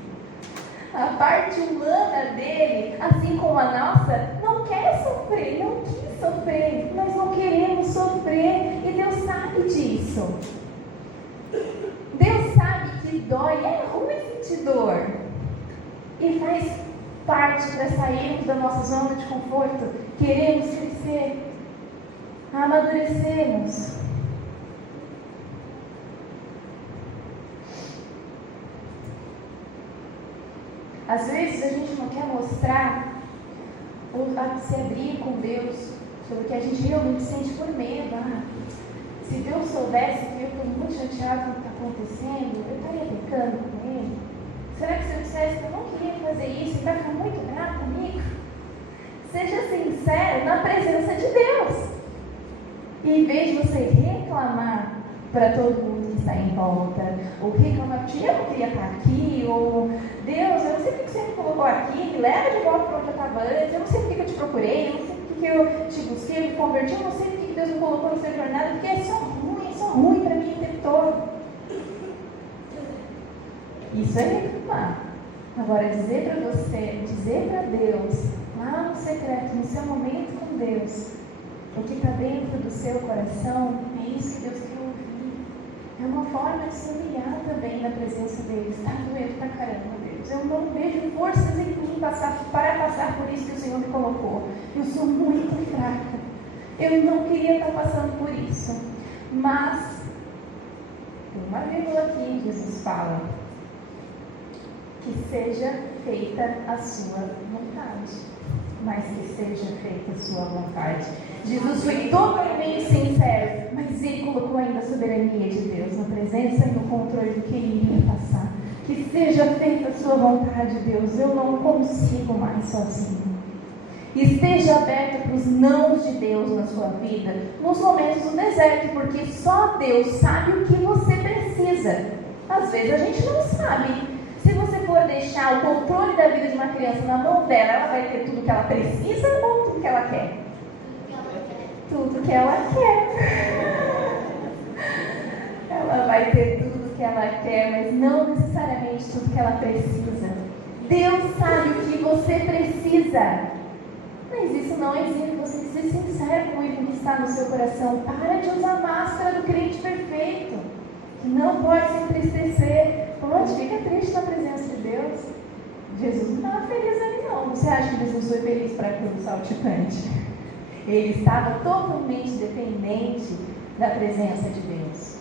A parte humana dele, assim como a nossa, não quer sofrer, não quis sofrer. Nós não queremos sofrer e Deus sabe disso. Deus sabe que dói, é ruim sentir dor. E faz parte para sairmos da nossa zona de conforto. Queremos crescer, amadurecermos. Às vezes a gente não quer mostrar ou se abrir com Deus sobre o que a gente realmente sente por medo. Se Deus soubesse que eu estou muito chateado com o que está acontecendo, eu estaria pecando com Ele? Será que se eu dissesse que eu não queria fazer isso, Ele vai ficar muito bravo comigo? Seja sincero na presença de Deus. E em vez de você reclamar para todo mundo que está em volta, ou reclamar, eu não queria estar aqui, ou Deus, eu não sei porque você me colocou aqui, me leva de volta para onde eu estava antes, eu não sei porque eu te procurei, eu não sei porque eu te busquei, eu me converti, eu não sei porque Deus me colocou nessa jornada, porque é só ruim para mim o tempo todo. Isso é reclamar. Agora, dizer para Deus, lá no secreto, no seu momento com Deus, o que está dentro do seu coração, é isso que Deus quer ouvir. É uma forma de se humilhar também na presença dele. Está doendo pra caramba, Deus. Eu não vejo forças em mim para passar por isso que o Senhor me colocou. Eu sou muito fraca. Eu não queria estar passando por isso. Mas, tem uma vírgula aqui, Jesus fala: que seja feita a sua vontade. Mas que seja feita a sua vontade. Jesus foi totalmente sincero, mas ele colocou ainda a soberania de Deus na presença e no controle do que ele iria passar. Que seja feita a sua vontade, Deus. Eu não consigo mais sozinho. Esteja aberto para os nãos de Deus na sua vida, nos momentos do deserto, porque só Deus sabe o que você precisa. Às vezes a gente não sabe. Se você for deixar o controle da vida de uma criança na mão dela, ela vai ter tudo que ela precisa ou tudo que ela quer? Tudo que ela quer. Ela vai ter tudo que ela quer, mas não necessariamente tudo que ela precisa. Deus sabe o que você precisa. Mas isso não exige você ser sincero com o que está no seu coração. Para de usar a máscara do crente perfeito, que não pode se entristecer. Pode, fica triste na presença de Deus. Jesus não estava feliz ali, não. Você acha que Jesus foi feliz para a cruz saltitante? Ele estava totalmente dependente da presença de Deus.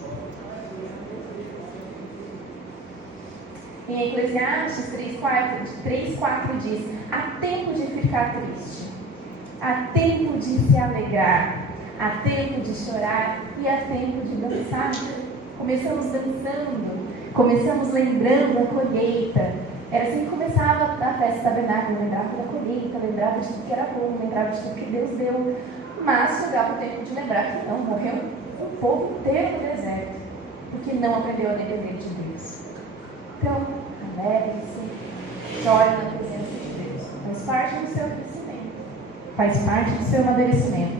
Em Eclesiastes 3:4 diz: há tempo de ficar triste, há tempo de se alegrar, há tempo de chorar e há tempo de dançar. Começamos dançando, começamos lembrando a colheita. Era assim que começava a festa tabernáculo. Lembrava da colheita, lembrava de tudo que era bom, lembrava de tudo que Deus deu. Mas chegava o tempo de lembrar que não, morreu o povo inteiro no deserto, porque não aprendeu a depender de Deus. Então, alegre-se, chore na presença de Deus. Faz parte do seu crescimento, faz parte do seu amadurecimento.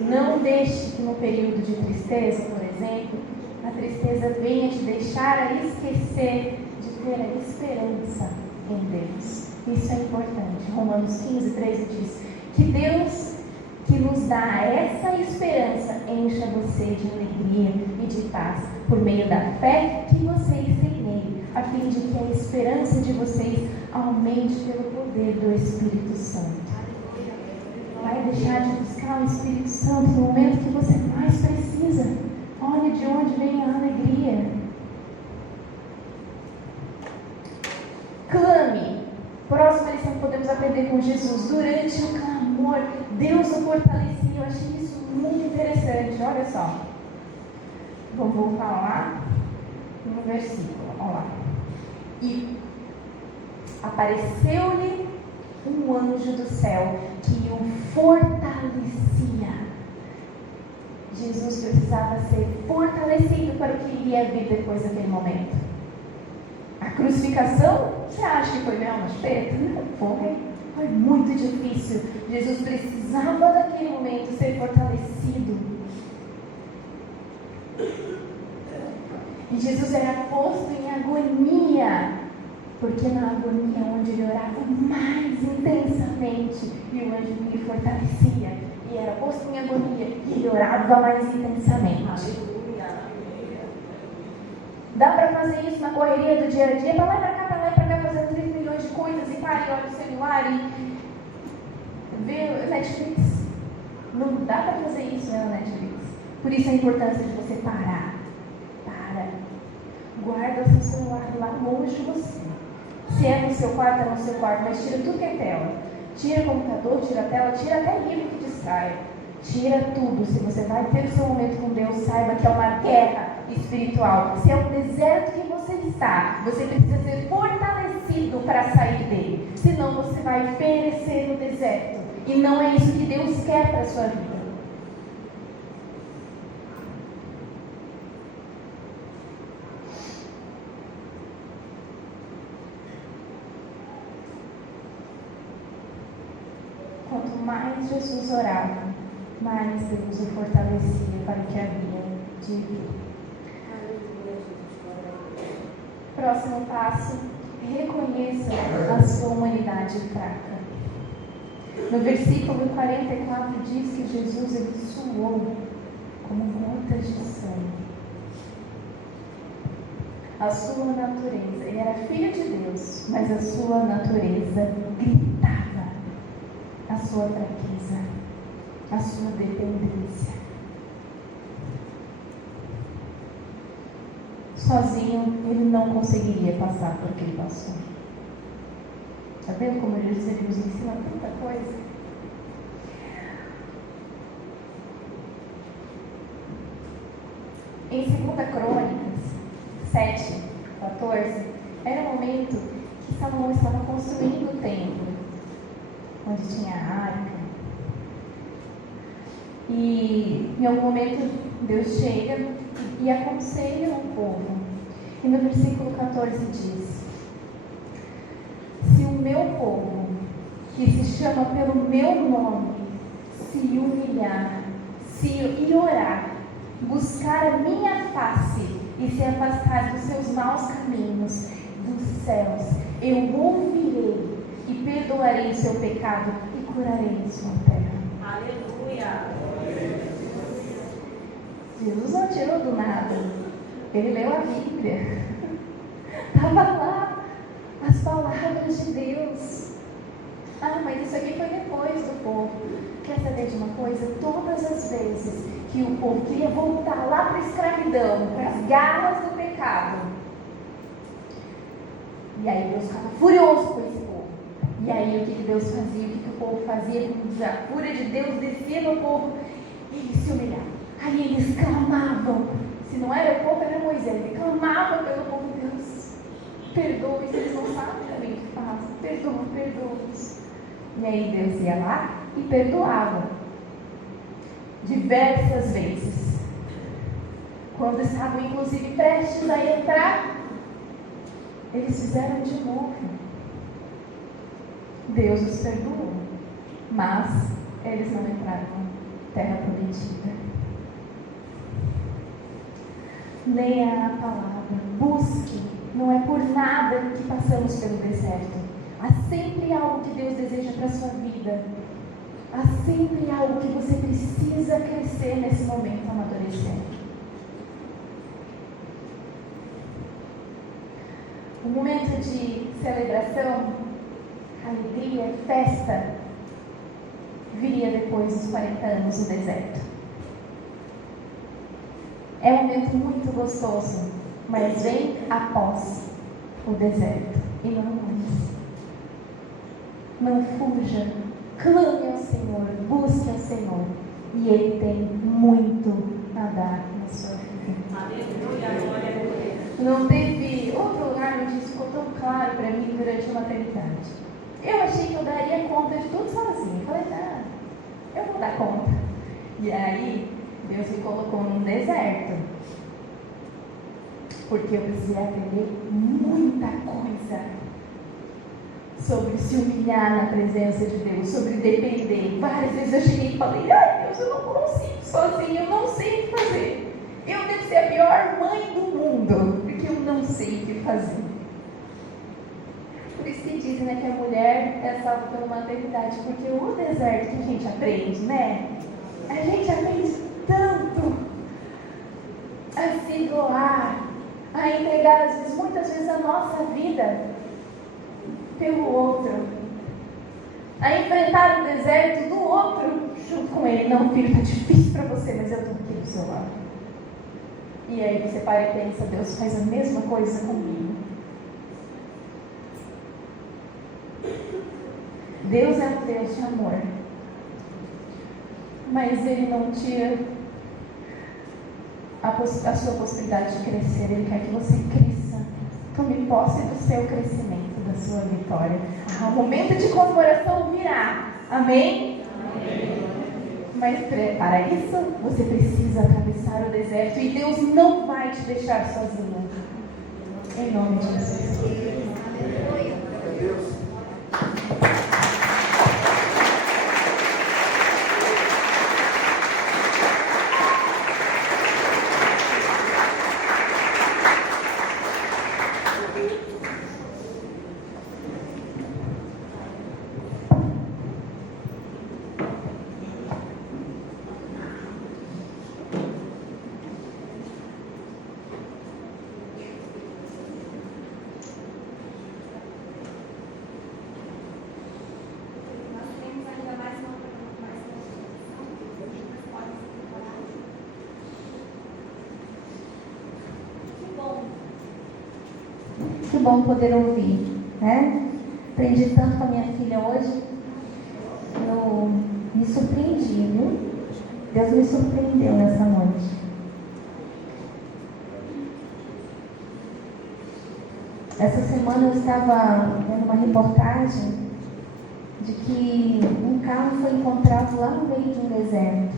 Não deixe que no período de tristeza, por exemplo, a tristeza venha te deixar a esquecer de ter a esperança em Deus. Isso é importante. Romanos 15:13 diz que Deus que nos dá essa esperança encha você de alegria e de paz por meio da fé que vocês têm nele, a fim de que a esperança de vocês aumente pelo poder do Espírito Santo. Vai deixar de buscar o Espírito Santo no momento que você mais precisa. Olha de onde vem a alegria. Clame. Próxima lição que podemos aprender com Jesus. Durante o clamor, Deus o fortalecia. Eu achei isso muito interessante. Olha só. Vou voltar lá no versículo. Olha lá. E apareceu-lhe um anjo do céu que o fortalecia. Jesus precisava ser fortalecido para o que iria vir depois daquele momento. A crucificação, você acha que foi mel na chupeta? Não foi. Foi muito difícil. Jesus precisava daquele momento ser fortalecido. E Jesus era posto em agonia, porque na agonia é onde ele orava mais intensamente e o anjo lhe fortalecia. E era posto em agonia e ele orava mais intensamente. Dá para fazer isso na correria do dia a dia, para lá e para cá, fazendo 3 milhões de coisas e para e olha o celular e vê Netflix. Não dá para fazer isso na Netflix. Por isso a importância de você parar. Guarda seu celular lá longe de você. Se é no seu quarto, é no seu quarto, mas tira tudo que é tela. Tira computador, tira tela, tira até livro que distrai. Tira tudo. Se você vai ter o seu momento com Deus, saiba que é uma guerra espiritual. Se é um deserto que você está, você precisa ser fortalecido para sair dele. Senão você vai perecer no deserto. E não é isso que Deus quer para a sua vida. Quanto mais Jesus orava, mais Deus o fortalecia para o que havia de vir. Próximo passo, reconheça a sua humanidade fraca. No versículo 44 diz que Jesus ele suou como gotas de sangue. A sua natureza, ele era filho de Deus, mas a sua natureza gritava a sua fraqueza, a sua dependência. Sozinho, ele não conseguiria passar por o que ele passou. Está vendo como Jesus nos ensina tanta coisa? Em 2 Crônicas 7:14, era o momento que Salomão estava construindo o templo, onde tinha a arca. E em algum momento Deus chega e aconselha o povo. E no versículo 14 diz: se o meu povo, que se chama pelo meu nome, se humilhar, e orar, buscar a minha face e se afastar dos seus maus caminhos, dos céus, eu ouvirei e perdoarei o seu pecado e curarei a sua terra. Aleluia! Jesus não tirou do nada. Ele leu a Bíblia. Estava lá as palavras de Deus. Ah, mas isso aqui foi depois do povo. Quer saber de uma coisa? Todas as vezes que o povo queria voltar lá para a escravidão, para as garras do pecado, e aí Deus ficava furioso com esse povo. E aí o que Deus fazia? O que o povo fazia? A fúria de Deus descia no povo e eles se humilhavam. Aí eles clamavam. Se não era o povo, era Moisés. Ele clamava pelo povo. Deus, perdoe-os, eles não sabem também o que fazem. Perdoa-os. E aí Deus ia lá e perdoava. Diversas vezes. Quando estavam inclusive prestes a entrar, eles fizeram de novo. Deus os perdoou, mas eles não entraram na terra prometida. leia a palavra, busque. Não é por nada que passamos pelo deserto. Há sempre algo que Deus deseja para a sua vida. Há sempre algo que você precisa crescer nesse momento, amadurecer. O momento de celebração, alegria, festa, viria depois dos 40 anos no deserto. É um momento muito gostoso, mas vem após o deserto e não antes. Não fuja, clame ao Senhor, busque ao Senhor, e Ele tem muito a dar na sua vida. Aleluia, glória a Deus. Não teve outro lugar onde isso ficou tão claro para mim durante a maternidade. Eu achei que eu daria conta de tudo sozinha. Falei, eu vou dar conta. E aí, Deus me colocou num deserto. Porque eu precisei aprender muita coisa sobre se humilhar na presença de Deus, sobre depender. Várias vezes eu cheguei e falei, ai Deus, eu não consigo sozinha, eu não sei o que fazer. Eu devo ser a pior mãe do mundo, porque eu não sei o que fazer. Por isso que dizem, né, que a mulher é salva pela maternidade, porque o deserto que a gente aprende, né? A gente aprende tanto a se doar, a entregar, às vezes, muitas vezes, a nossa vida pelo outro, a enfrentar o deserto do outro junto com ele. Não, filho, está difícil para você, mas eu estou aqui do seu lado. E aí você para e pensa, Deus faz a mesma coisa comigo. Deus é um Deus de amor, mas Ele não tira a sua possibilidade de crescer. Ele quer que você cresça. Tome posse do seu crescimento, da sua vitória. O momento de comemoração virá. Amém? Amém. Mas para isso, você precisa atravessar o deserto. E Deus não vai te deixar sozinha. Em nome de Jesus. Aleluia. Deus. Que bom poder ouvir, né? Aprendi tanto com a minha filha hoje. Eu me surpreendi, viu? Deus me surpreendeu nessa noite. Essa semana eu estava vendo uma reportagem de que um carro foi encontrado lá no meio de um deserto.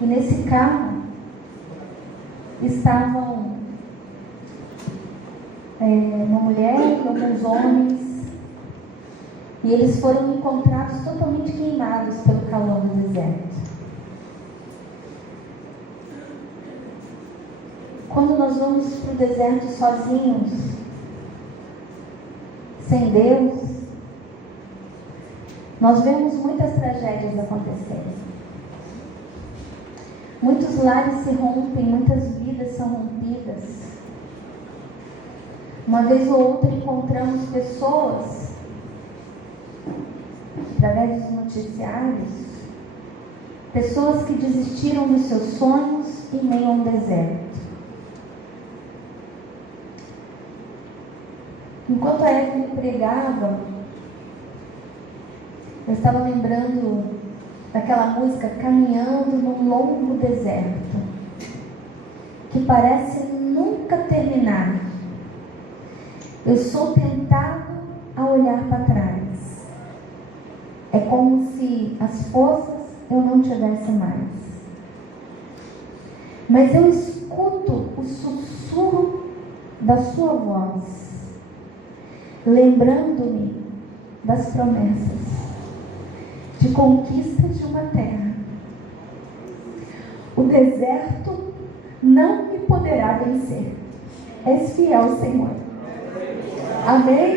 E nesse carro estavam uma mulher e alguns homens, e eles foram encontrados totalmente queimados pelo calor do deserto. Quando nós vamos para o deserto sozinhos, sem Deus, nós vemos muitas tragédias acontecerem. Muitos lares se rompem, muitas vidas são rompidas. Uma vez ou outra encontramos pessoas, através dos noticiários, pessoas que desistiram dos seus sonhos em meio a um deserto. Enquanto a Evelyn pregava, eu estava lembrando daquela música Caminhando num Longo Deserto, que parece nunca terminar. Eu sou tentado a olhar para trás. É como se as forças eu não tivesse mais. Mas eu escuto o sussurro da sua voz, lembrando-me das promessas de conquista de uma terra. O deserto não me poderá vencer. És fiel, Senhor. Amém?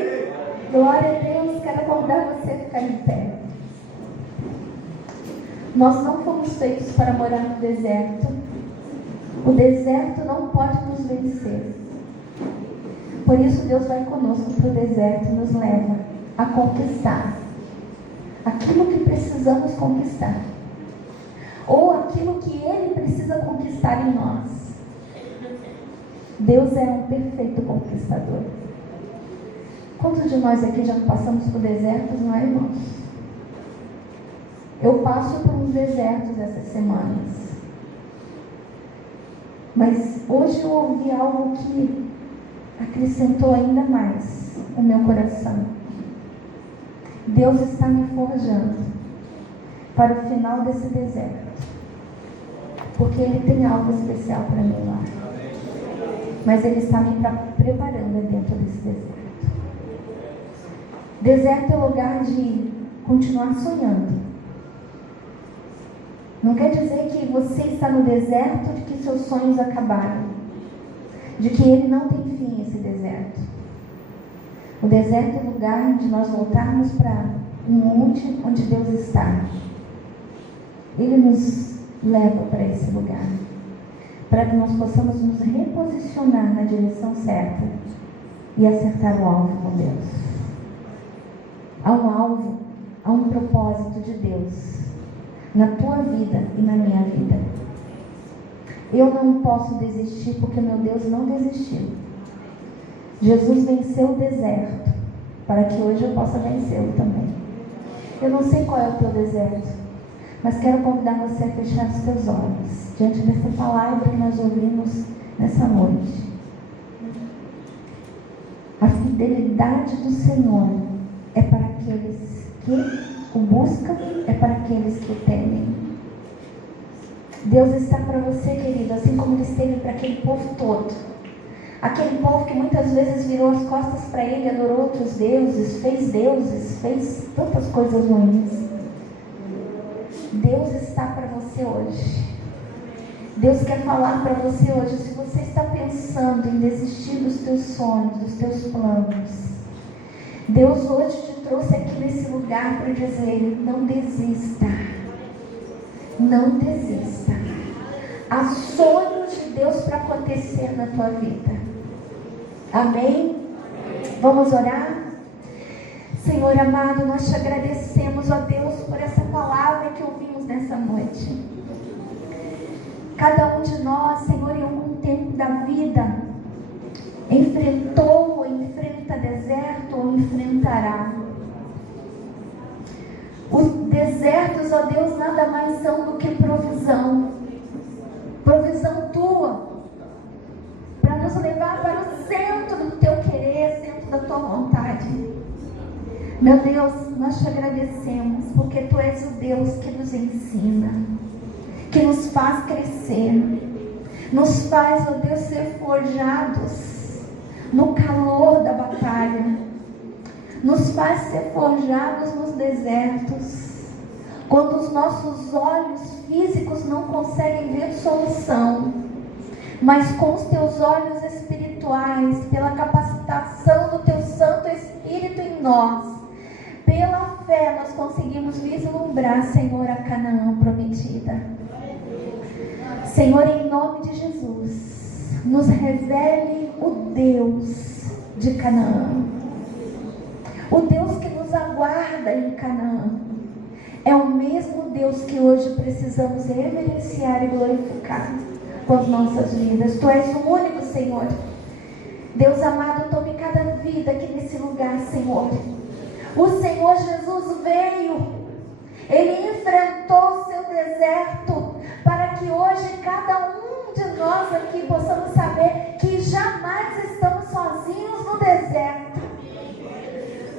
Glória a Deus. Quero acordar você a ficar em pé. Nós não fomos feitos para morar no deserto. O deserto não pode nos vencer. Por isso Deus vai conosco para o deserto e nos leva a conquistar aquilo que precisamos conquistar, ou aquilo que Ele precisa conquistar em nós. Deus é um perfeito conquistador. Quantos de nós aqui já passamos por desertos, não é, irmãos? Eu passo por uns desertos essas semanas. Mas hoje eu ouvi algo que acrescentou ainda mais o meu coração. Deus está me forjando para o final desse deserto, porque Ele tem algo especial para mim lá. Mas Ele está me preparando dentro desse deserto. Deserto é lugar de continuar sonhando. Não quer dizer que você está no deserto de que seus sonhos acabaram, de que ele não tem fim, esse deserto. O deserto é lugar de nós voltarmos para um monte onde Deus está. Ele nos leva para esse lugar, para que nós possamos nos reposicionar na direção certa e acertar o alvo com Deus. Há um alvo, há um propósito de Deus na tua vida e na minha vida. Eu não posso desistir porque meu Deus não desistiu. Jesus venceu o deserto para que hoje eu possa vencê-lo também. Eu não sei qual é o teu deserto, mas quero convidar você a fechar os teus olhos diante dessa palavra que nós ouvimos nessa noite. A fidelidade do Senhor é para aqueles que o buscam, é para aqueles que o temem. Deus está para você, querido, assim como Ele esteve para aquele povo todo. Aquele povo que muitas vezes virou as costas para Ele, adorou outros deuses, fez tantas coisas ruins. Deus está para você hoje. Deus quer falar para você hoje. Se você está pensando em desistir dos teus sonhos, dos teus planos, Deus hoje te trouxe aqui nesse lugar para dizer: não desista. Não desista. Há sonhos de Deus para acontecer na tua vida. Amém? Vamos orar? Senhor amado, nós te agradecemos, ó Deus, por essa palavra que ouvimos nessa noite. Cada um de nós, Senhor, em algum tempo da vida, enfrentou ou enfrenta deserto ou enfrentará. Os desertos, ó Deus, nada mais são do que provisão. Provisão tua, para nos levar para o centro do teu querer, centro da tua vontade. Meu Deus, nós te agradecemos, porque tu és o Deus que nos ensina, que nos faz crescer, nos faz, ó Deus, ser forjados no calor da batalha, nos faz ser forjados nos desertos, quando os nossos olhos físicos não conseguem ver solução, mas com os teus olhos espirituais, pela capacitação do teu Santo Espírito em nós, pela fé nós conseguimos vislumbrar, Senhor, a Canaã prometida. Senhor, em nome de Jesus, nos revele o Deus de Canaã, o Deus que nos aguarda em Canaã. É o mesmo Deus que hoje precisamos reverenciar e glorificar com as nossas vidas. Tu és o único, Senhor. Deus amado, tome cada vida aqui nesse lugar, Senhor. O Senhor Jesus veio, Ele enfrentou o seu deserto, para que hoje cada um de nós aqui possamos saber que jamais estamos sozinhos no deserto.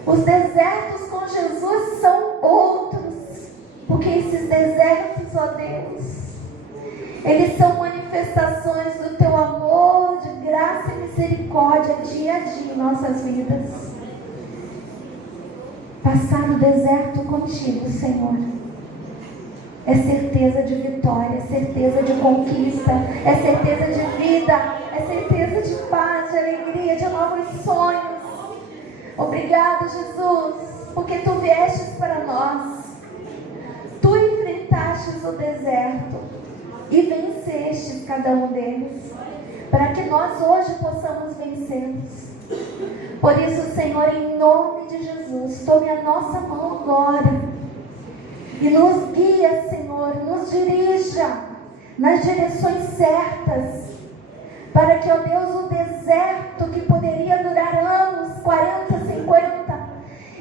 Os desertos com Jesus são outros, porque esses desertos, ó Deus, eles são manifestações do teu amor, de graça e misericórdia dia a dia em nossas vidas. Passar o deserto contigo, Senhor, é certeza de vitória, é certeza de conquista, é certeza de vida. é certeza de paz, de alegria, de novos sonhos. Obrigado, Jesus, porque Tu viestes para nós. Tu enfrentastes o deserto e vencestes cada um deles, para que nós hoje possamos vencê-los. Por isso, Senhor, em nome de Jesus, tome a nossa mão agora e nos guia, Senhor, nos dirija nas direções certas, para que, ó Deus, o deserto que poderia durar anos, 40, 50,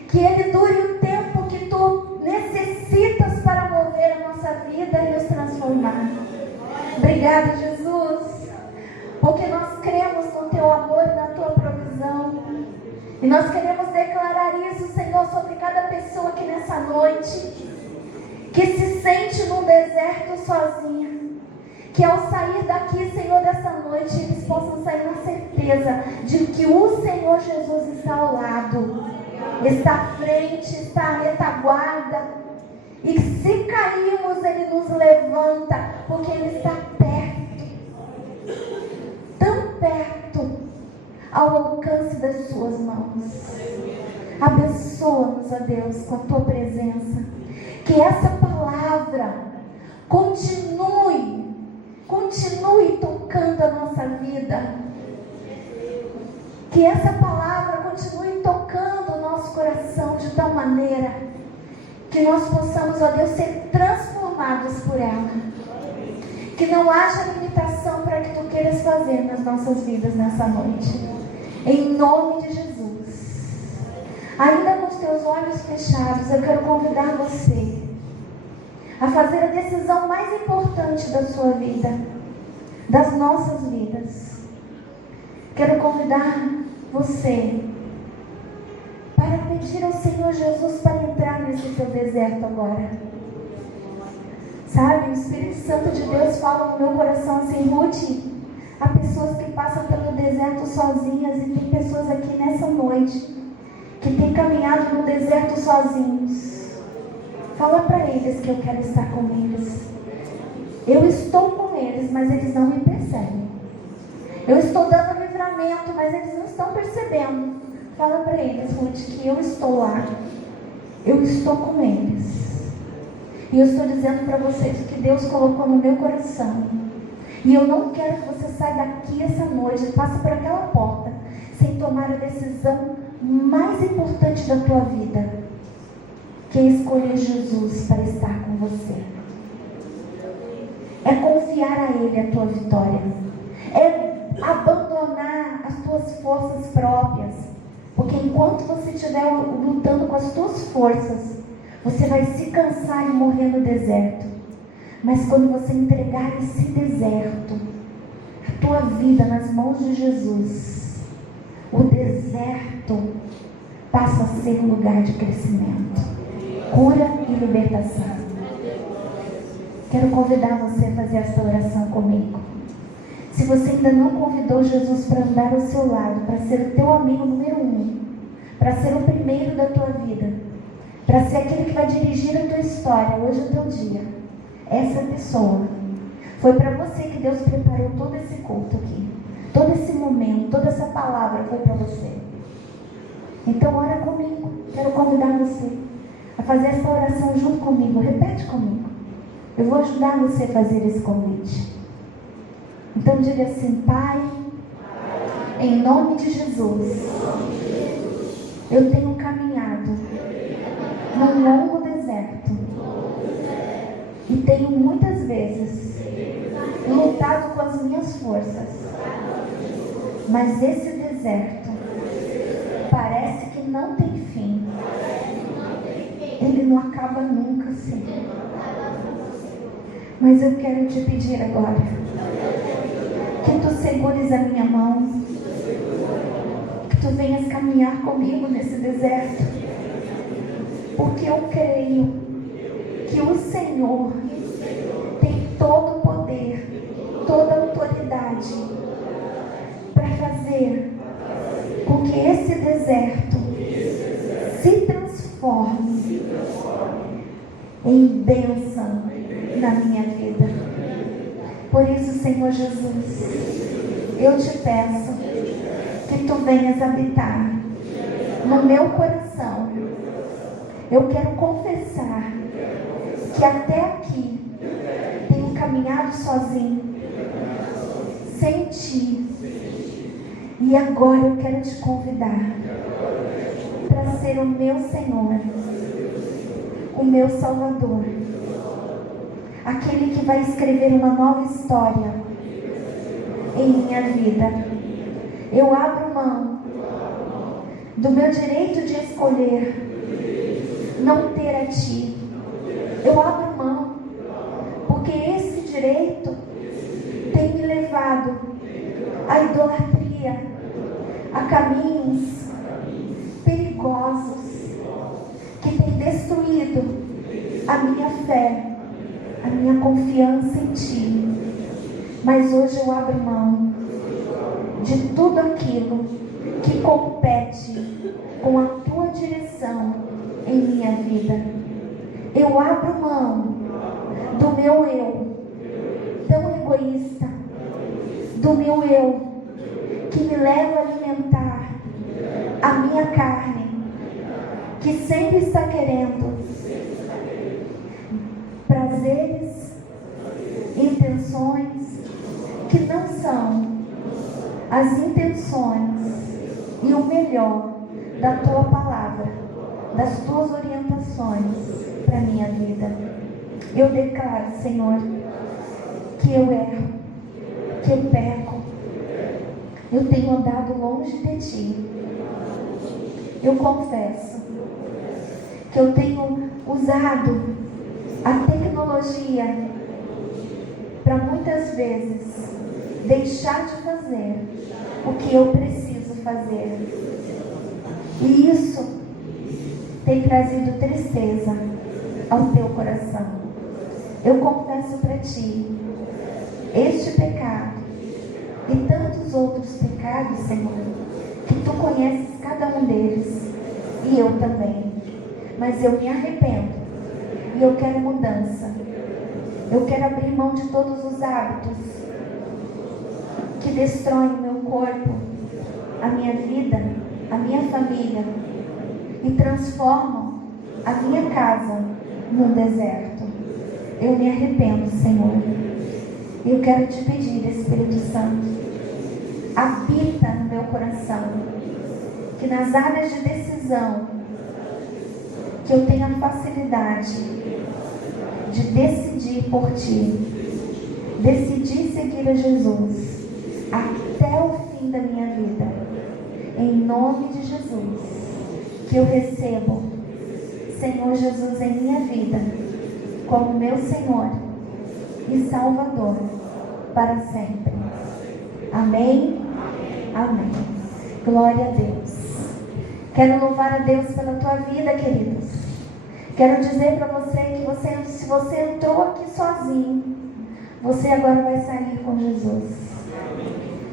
que ele dure o tempo que Tu necessitas para mover a nossa vida e nos transformar. Obrigada, Jesus, porque nós cremos no Teu amor e na Tua provisão. E nós queremos declarar isso, Senhor, sobre cada pessoa aqui nessa noite, que se sente num deserto sozinha. Que ao sair daqui, Senhor, dessa noite, eles possam sair na certeza de que o Senhor Jesus está ao lado, está à frente, está à retaguarda. E se cairmos, Ele nos levanta, porque Ele está perto, tão perto, ao alcance das Suas mãos. Abençoa-nos, ó Deus, com a Tua presença. Que essa palavra continue tocando a nossa vida. Que essa palavra continue tocando o nosso coração de tal maneira que nós possamos, ó Deus, ser transformados por ela. Que não haja limitação para que Tu queiras fazer nas nossas vidas nessa noite. Em nome de Jesus. Ainda com os teus olhos fechados, eu quero convidar você a fazer a decisão mais importante da sua vida, das nossas vidas. Quero convidar você para pedir ao Senhor Jesus para entrar nesse teu deserto agora. Sabe, o Espírito Santo de Deus fala no meu coração assim: Ruth, há pessoas que passam pelo deserto sozinhas, e tem pessoas aqui nessa noite que têm caminhado no deserto sozinhos. Fala para eles que eu quero estar com eles. Eu estou com eles, mas eles não me percebem. Eu estou dando livramento, mas eles não estão percebendo. Fala para eles, Ruth, que eu estou lá. Eu estou com eles. E eu estou dizendo para vocês o que Deus colocou no meu coração. E eu não quero que você saia daqui essa noite e passe por aquela porta sem tomar a decisão mais importante da tua vida, que é escolher Jesus para estar com você. É confiar a Ele a tua vitória. É abandonar as tuas forças próprias. Porque enquanto você estiver lutando com as tuas forças, você vai se cansar e morrer no deserto. Mas quando você entregar esse deserto, a tua vida nas mãos de Jesus, o deserto passa a ser um lugar de crescimento, cura e libertação. Quero convidar você a fazer essa oração comigo. Se você ainda não convidou Jesus para andar ao seu lado, para ser o teu amigo número 1, para ser o primeiro da tua vida, para ser aquele que vai dirigir a tua história, hoje é o teu dia, essa pessoa, foi para você que Deus preparou todo esse culto aqui, todo esse momento, toda essa palavra foi para você. Então ora comigo. Quero convidar você a fazer essa oração junto comigo. Repete comigo. Eu vou ajudar você a fazer esse convite. Então diga assim: Pai, em nome de Jesus, eu tenho caminhado num longo deserto e tenho muitas vezes lutado com as minhas forças, mas esse deserto parece que não tem fim. Ele não acaba nunca, Senhor. Mas eu quero te pedir agora que tu segures a minha mão, que tu venhas caminhar comigo nesse deserto, porque eu creio que o Senhor tem todo o poder, toda a autoridade para fazer com que esse deserto se transforme em bênção na minha vida. Por isso, Senhor Jesus, eu te peço que tu venhas habitar no meu coração. Eu quero confessar que até aqui tenho caminhado sozinho, sem ti. E agora eu quero te convidar para ser o meu Senhor, o meu Salvador, aquele que vai escrever uma nova história em minha vida. Eu abro mão do meu direito de escolher não ter a ti. Eu abro mão, porque esse direito tem me levado à idolatria, a caminhos perigosos que tem destruído a minha fé, a minha confiança em ti. Mas hoje eu abro mão de tudo aquilo que compete com a tua direção em minha vida. Eu abro mão do meu eu tão egoísta, do meu eu que me leva a alimentar a minha carne, que sempre está querendo prazeres, intenções que não são as intenções e o melhor da tua palavra, das tuas orientações para a minha vida. Eu declaro, Senhor, que eu erro, que eu peco, eu tenho andado longe de ti. Eu confesso que eu tenho usado a tecnologia para muitas vezes deixar de fazer o que eu preciso fazer. E isso tem trazido tristeza ao teu coração. Eu confesso para ti este pecado e tantos outros pecados, Senhor, que tu conheces cada um deles, e eu também. Mas eu me arrependo e eu quero mudança. Eu quero abrir mão de todos os hábitos que destroem o meu corpo, a minha vida, a minha família, e transformam a minha casa num deserto. Eu me arrependo, Senhor. Eu quero te pedir, Espírito Santo, habita no meu coração, que nas áreas de decisão, que eu tenha facilidade de decidir por ti, decidir seguir a Jesus até o fim da minha vida, em nome de Jesus, que eu recebo Senhor Jesus em minha vida como meu Senhor e Salvador para sempre. Amém? Amém. Glória a Deus. Quero louvar a Deus pela tua vida, queridos. Quero dizer para você que se você entrou aqui sozinho, você agora vai sair com Jesus.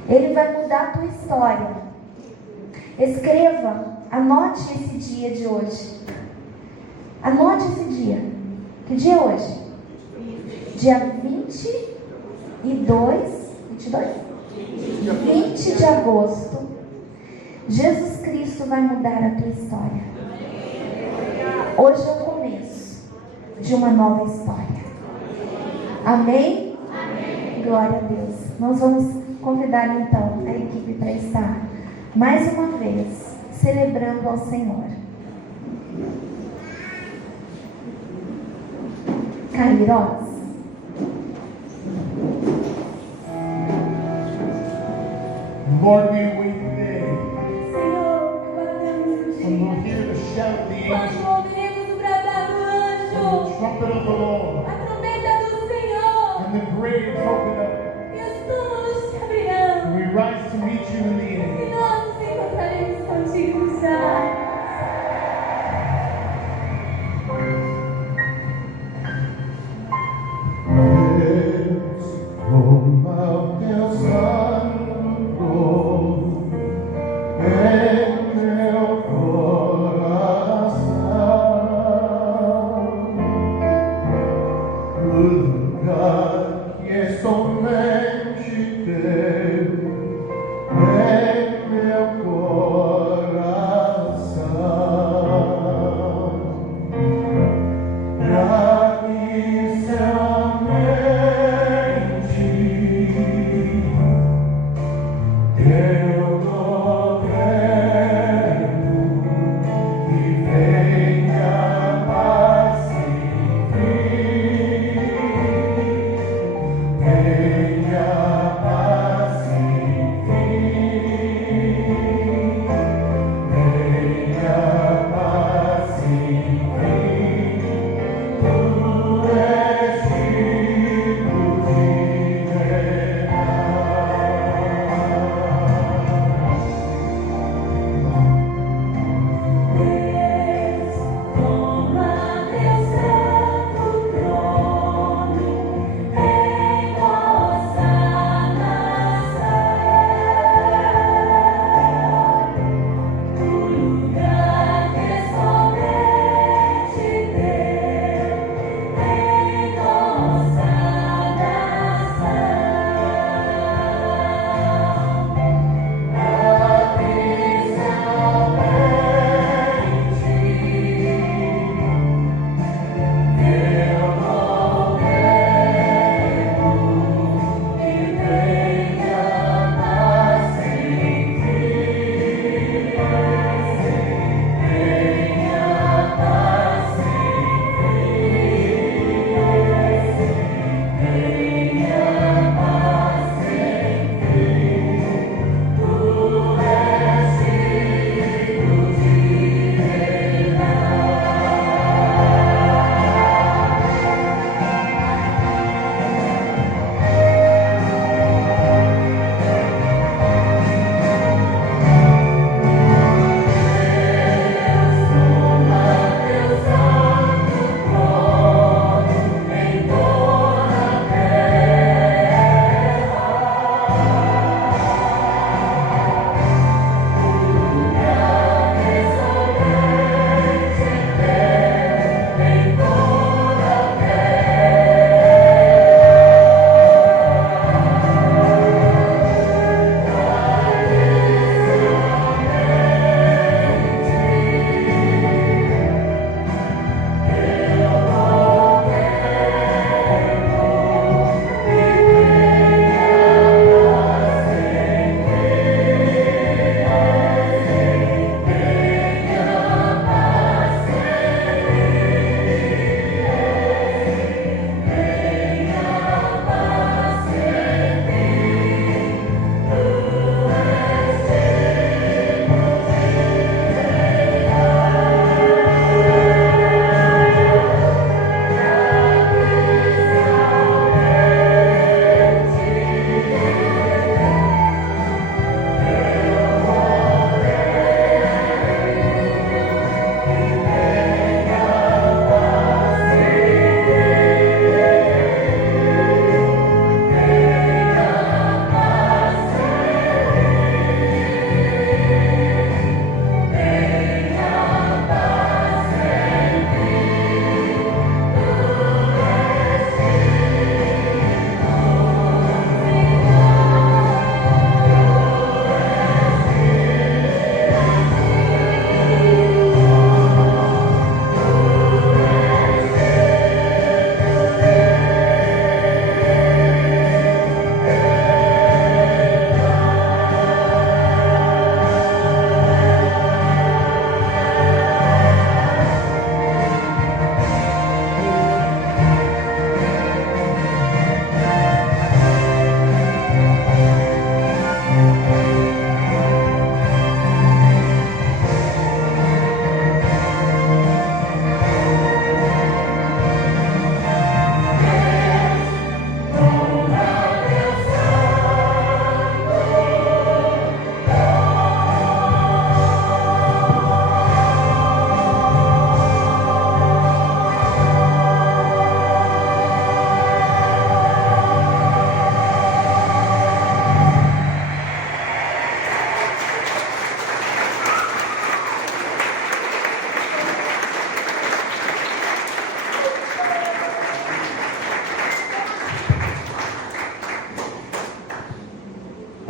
Ele vai mudar a tua história. Escreva, anote esse dia de hoje. Anote esse dia. Que dia é hoje? Dia 20 de agosto. Jesus Cristo vai mudar a tua história. Hoje é o começo de uma nova história. Amém? Amém. Glória a Deus. Nós vamos convidar então a equipe para estar mais uma vez celebrando ao Senhor. Kairos. Lord, we wait today. Senhor, guardamos-nos. And we'll hear the shout of the Nós angel, ouviremos o bradar do and the anjo, trumpet of the Lord, a trombeta do Senhor, and the graves open up. e os túmulos se abrirão, And we rise to meet you in the e end. nós nos encontraremos contigo nos ares. Lugar que é somente teu.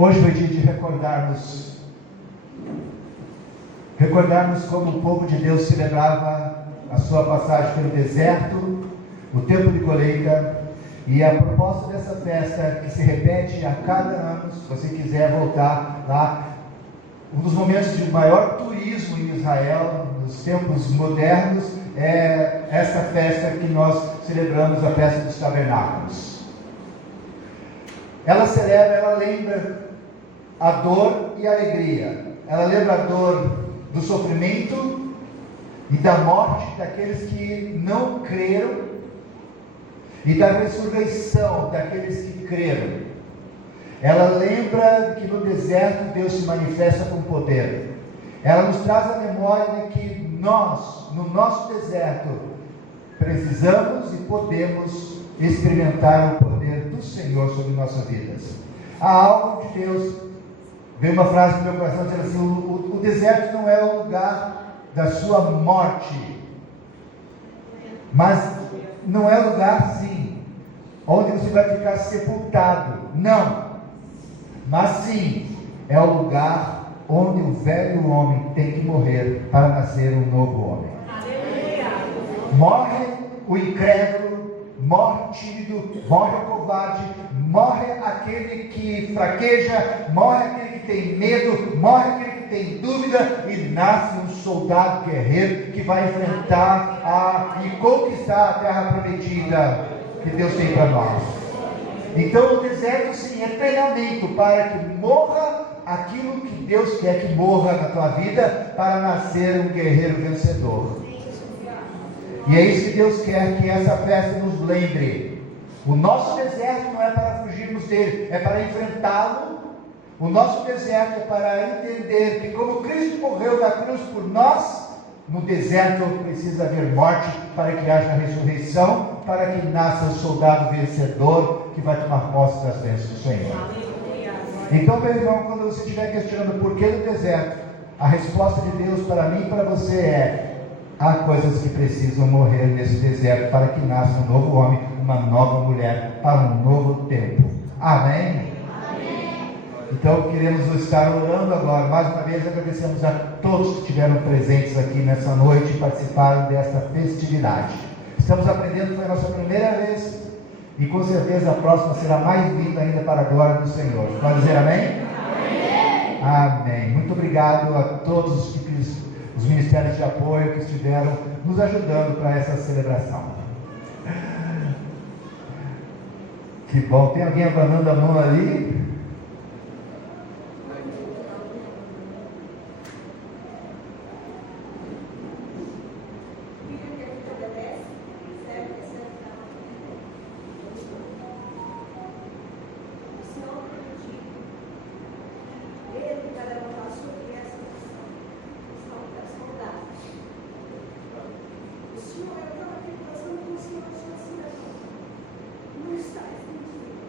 Hoje foi dia de recordarmos como o povo de Deus celebrava a sua passagem pelo deserto, o tempo de colheita, e a proposta dessa festa, que se repete a cada ano, se você quiser voltar lá, um dos momentos de maior turismo em Israel, nos tempos modernos, é essa festa que nós celebramos, a festa dos tabernáculos. Ela celebra, ela lembra a dor e a alegria. Ela lembra a dor do sofrimento e da morte daqueles que não creram, e da ressurreição daqueles que creram. Ela lembra que no deserto Deus se manifesta com poder. Ela nos traz a memória de que nós, no nosso deserto, precisamos e podemos experimentar o poder do Senhor sobre nossas vidas. Há algo de Deus. Veio uma frase no meu coração dizendo assim: o deserto não é o lugar da sua morte, mas não é lugar sim onde você vai ficar sepultado, não, mas sim é o lugar onde o velho homem tem que morrer para nascer um novo homem. Morre o incrédulo, morre o tímido, morre o covarde, morre aquele que fraqueja, morre aquele que tem medo, morre aquele que tem dúvida, e nasce um soldado guerreiro que vai enfrentar e conquistar a terra prometida que Deus tem para nós. Então o deserto sim é treinamento para que morra aquilo que Deus quer que morra na tua vida, para nascer um guerreiro vencedor. E é isso que Deus quer que essa festa nos lembre. O nosso deserto não é para fugirmos dele, é para enfrentá-lo. O nosso deserto é para entender que como Cristo morreu na cruz por nós, no deserto precisa haver morte para que haja ressurreição, para que nasça o soldado vencedor que vai tomar posse das bênçãos do Senhor. Então, meu irmão, quando você estiver questionando por que no deserto, a resposta de Deus para mim e para você é: há coisas que precisam morrer nesse deserto para que nasça um novo homem, uma nova mulher, para um novo tempo. Amém? Então queremos estar orando agora. Mais uma vez agradecemos a todos que estiveram presentes aqui nessa noite e participaram desta festividade. Estamos aprendendo, foi a nossa primeira vez, e com certeza a próxima será mais linda ainda para a glória do Senhor. Pode dizer amém? Amém. Amém. Muito obrigado a todos os ministérios de apoio que estiveram nos ajudando para essa celebração. Que bom. Tem alguém abanando a mão ali? Não está escondido.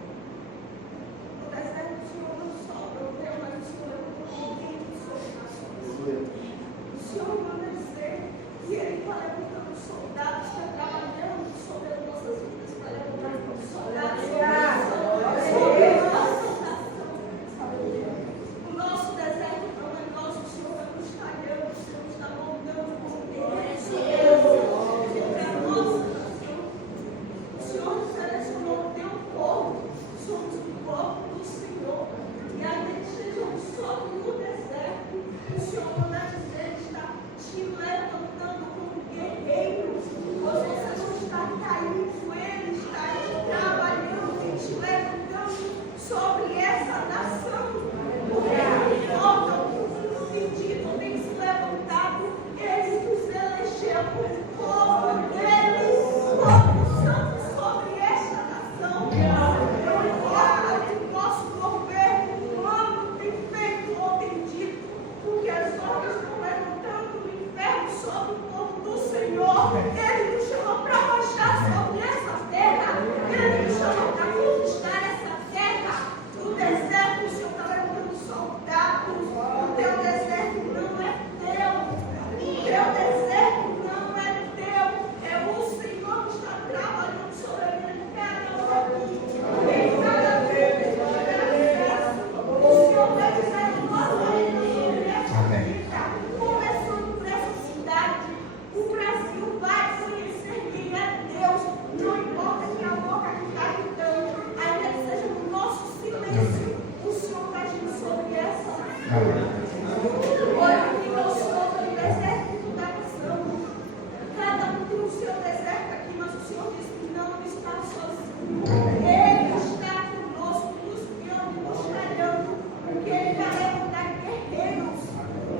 Ele está conosco, nos guiando, nos talhando, porque Ele vai levantar guerreiros.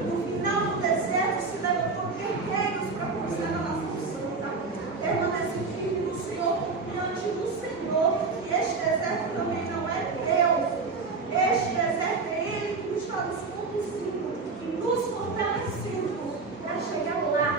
No final do deserto se levantou guerreiros para posar na nação santa. Permanece firme no Senhor, confiante no Senhor. E este deserto também não é teu. Este deserto é Ele que está nos conduzindo e nos fortalecendo para chegar lá.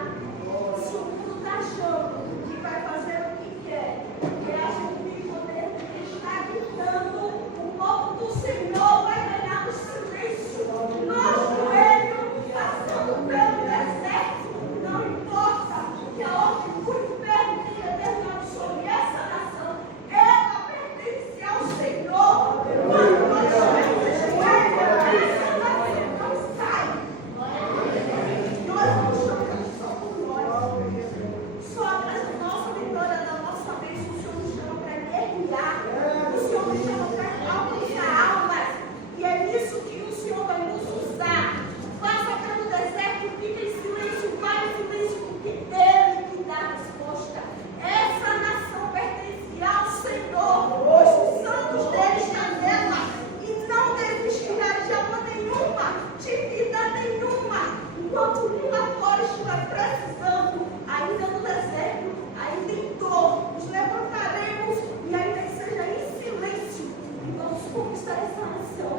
Se o mundo está achando que vai fazer o que quer, que a gente poder está gritando, o povo do Senhor vai ganhar no silêncio. Nosso joelho passando pelo deserto, não importa que a ordem do inferno tenha determinado sobre essa nação, ela pertence ao Senhor. Quando nós estivermos ajoelhados, essa nação não sai. Nós não estamos só por nós. Só atrás da nossa vitória, da nossa bênção, o Senhor nos chama para guerrear. O Senhor nos chama para alcançar almas. E é nisso que o Senhor vai nos usar. Passa pelo deserto, fica em silêncio, vai em silêncio, porque Ele que dá a resposta. Essa nação pertence ao Senhor. Os santos dele estão nela. E não desistirá de alma nenhuma, de vida nenhuma. Enquanto o mundo agora estiver precisando, ainda no deserto, ainda em dor, nos levantaremos e ainda que seja em silêncio, e vamos conquistar essa nação.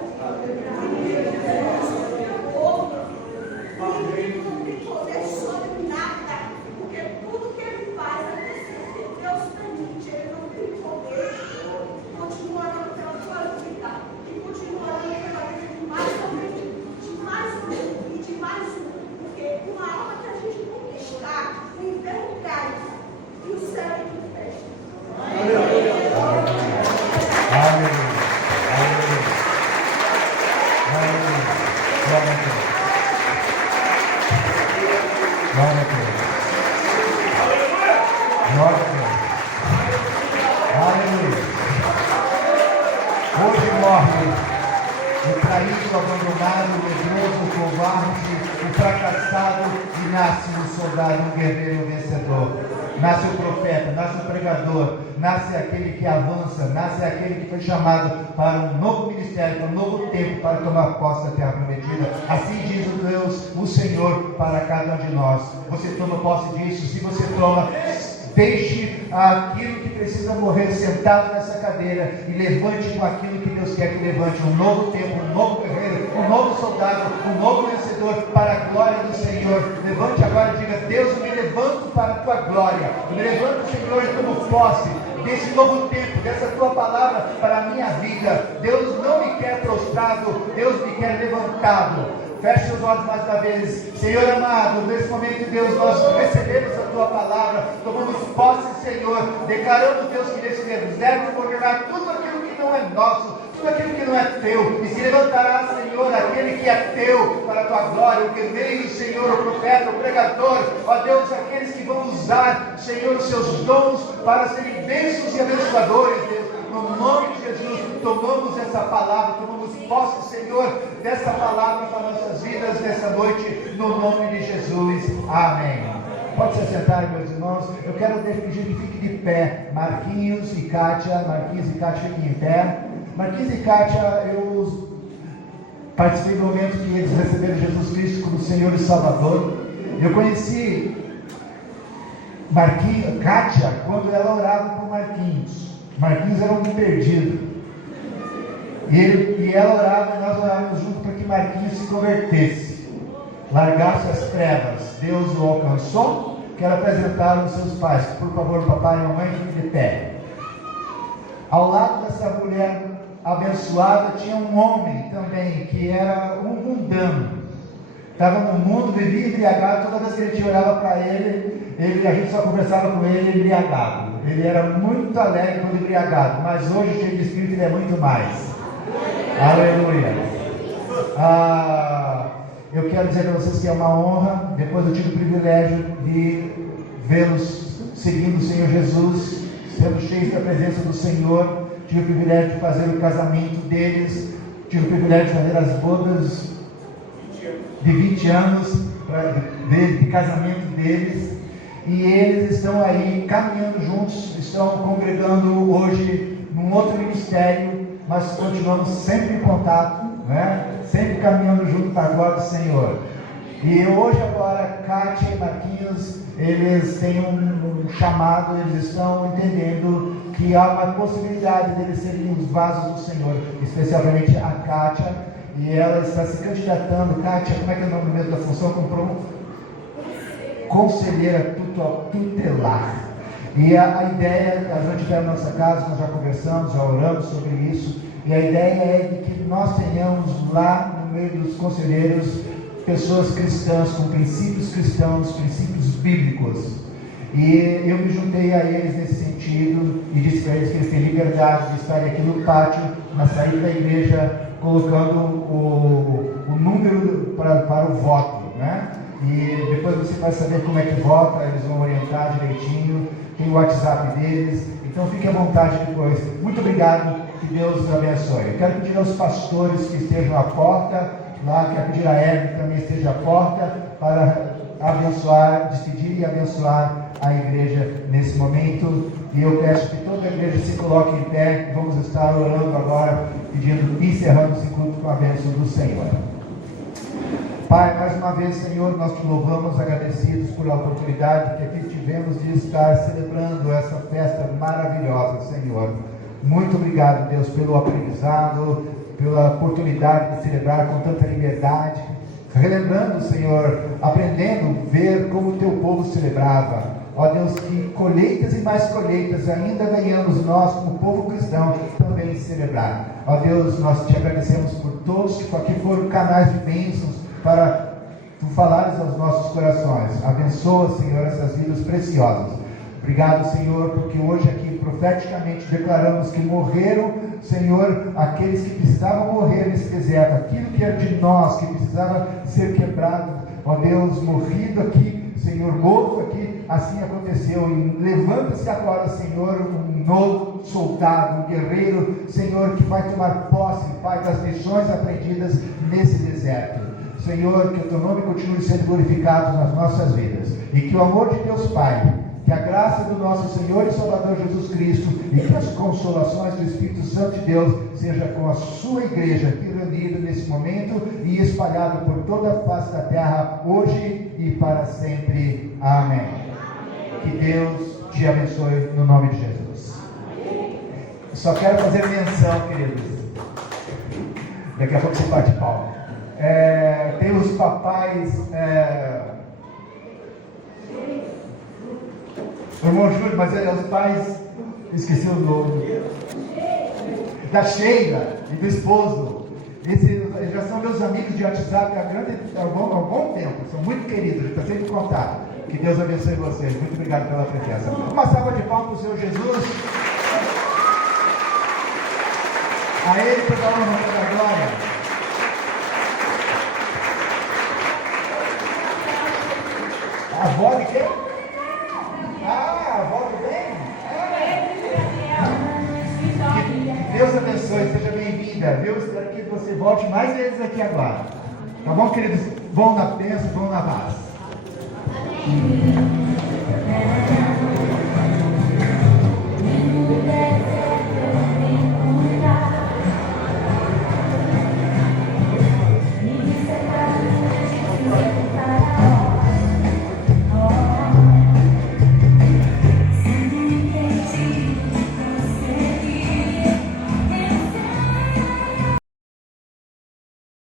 O inimigo não tem poder sobre nada, porque tudo que ele faz é decidir que Deus permite, ele não tem poder. Continua orando pela tua vida, e continua orando pela vida de mais alguém, de mais um e de mais um. Porque uma alma que a gente conquistar, o inferno cai e o céu é que fecha. Aleluia. Aleluia. Aleluia. Glória a Deus. Glória a Deus. Glória a Deus. Aleluia. Hoje morre o traído, o abandonado, o medroso, o covarde, o fracassado, e nasce um soldado, um guerreiro, um vencedor. Nasce o profeta, nasce o pregador, nasce aquele que avança, nasce aquele que foi chamado para um novo ministério, para um novo tempo, para tomar posse da terra prometida. Assim diz o Deus, o Senhor, para cada um de nós. Você toma posse disso? Se você toma, deixe aquilo que precisa morrer sentado nessa cadeira e levante com aquilo que Deus quer que levante. Um novo tempo, um novo guerreiro, um novo soldado, um novo vencedor para a glória do Senhor. Levante agora e diga: Deus, eu me levanto para a tua glória. Eu me levanto, Senhor, e tomo posse desse novo tempo, dessa tua palavra para a minha vida. Deus não me quer prostrado, Deus me quer levantado. Feche os olhos mais uma vez. Senhor amado, nesse momento, Deus, nós recebemos a tua palavra, tomamos posse, Senhor, declarando, Deus, que nesse deserto morrerá tudo aquilo que não é nosso, tudo aquilo que não é teu, e se levantará, Senhor, aquele que é teu, para a tua glória, o guerreiro, Senhor, o profeta, o pregador, ó Deus, aqueles que vão usar, Senhor, os seus dons para serem bênçãos e abençoadores, Deus. No nome de Jesus, tomamos essa palavra, tomamos posse, Senhor, dessa palavra para nossas vidas nessa noite, no nome de Jesus. Amém. Pode se sentar, meus irmãos. Eu quero pedir que fique de pé. Marquinhos e Kátia, fiquem em pé. Marquinhos e Kátia, eu participei do momento que eles receberam Jesus Cristo como Senhor e Salvador. Eu conheci Kátia quando ela orava por Marquinhos. Marquinhos era um perdido. E ela orava, e nós orávamos junto para que Marquinhos se convertesse, largasse as trevas. Deus o alcançou. Quero apresentar os seus pais. Por favor, papai e mamãe, fiquem de pé. Ao lado dessa mulher abençoada tinha um homem também, que era um mundano. Estava no mundo, vivia embriagado. Toda vez que a gente olhava para ele, a gente só conversava com ele embriagado. Ele era muito alegre quando embriagado, mas hoje, cheio de espírito, ele é muito mais. Aleluia. Eu quero dizer para vocês que é uma honra. Depois eu tive o privilégio de vê-los seguindo o Senhor Jesus, sendo cheios da presença do Senhor. Tive o privilégio de fazer o casamento deles. Tive o privilégio de fazer as bodas de 20 anos de casamento deles. e eles estão aí caminhando juntos, estão congregando hoje num outro ministério, mas continuamos sempre em contato, né? Sempre caminhando junto para a glória do Senhor. E hoje agora, Kátia e Marquinhos, eles têm um chamado, eles estão entendendo que há uma possibilidade deles serem os vasos do Senhor, especialmente a Kátia, e ela está se candidatando. Kátia, como é que é o nome mesmo da função? Comprou conselheira tutelar. E a ideia, a gente está na nossa casa, nós já conversamos, já oramos sobre isso, e a ideia é de que nós tenhamos lá no meio dos conselheiros pessoas cristãs, com princípios cristãos, princípios bíblicos. E eu me juntei a eles nesse sentido e disse para eles que eles têm liberdade de estarem aqui no pátio, na saída da igreja, colocando o número para o voto, né? E depois você vai saber como é que vota, eles vão orientar direitinho, tem o WhatsApp deles, então fique à vontade depois. Muito obrigado, que Deus os abençoe. Eu quero pedir aos pastores que estejam à porta, lá, quero pedir a Eve que também esteja à porta, para abençoar, despedir e abençoar a igreja nesse momento. E eu peço que toda a igreja se coloque em pé, vamos estar orando agora, pedindo, encerrando esse culto com a bênção do Senhor. Pai, mais uma vez, Senhor, nós te louvamos, agradecidos por a oportunidade que aqui tivemos de estar celebrando essa festa maravilhosa, Senhor. Muito obrigado, Deus, pelo aprendizado, pela oportunidade de celebrar com tanta liberdade, relembrando, Senhor, aprendendo a ver como o teu povo celebrava. Ó Deus, que colheitas e mais colheitas ainda venhamos nós, como povo cristão, também celebrar. Ó Deus, nós te agradecemos por todos que aqui foram canais de bênçãos para tu falares aos nossos corações. Abençoa, Senhor, essas vidas preciosas. Obrigado, Senhor, porque hoje aqui profeticamente declaramos que morreram, Senhor, aqueles que precisavam morrer nesse deserto, aquilo que era de nós, que precisava ser quebrado, ó Deus, morrido aqui, Senhor, morto aqui, assim aconteceu. E levanta-se agora, Senhor, um novo soldado, um guerreiro, Senhor, que vai tomar posse, Pai, das lições aprendidas nesse deserto. Senhor, que o teu nome continue sendo glorificado nas nossas vidas, e que o amor de Deus Pai, que a graça do nosso Senhor e Salvador Jesus Cristo e que as consolações do Espírito Santo de Deus seja com a sua igreja aqui reunida nesse momento e espalhada por toda a face da terra, hoje e para sempre. Amém. Que Deus te abençoe no nome de Jesus. Só quero fazer menção, queridos. Daqui a pouco você bate palma. Tem os papais. O irmão Júlio, mas os pais, esqueci o nome, da Sheila e do esposo. Eles já são meus amigos de WhatsApp há um bom tempo, são muito queridos, está sempre em contato. Que Deus abençoe vocês, muito obrigado pela presença. Uma salva de palmas para o Senhor Jesus. A Ele toda a honra e toda a glória. A avó de quem? A avó do bem? Que Deus abençoe, seja bem-vinda, viu? Espero que você volte mais vezes aqui agora. Tá bom, queridos? Vão na bênção, vão na paz.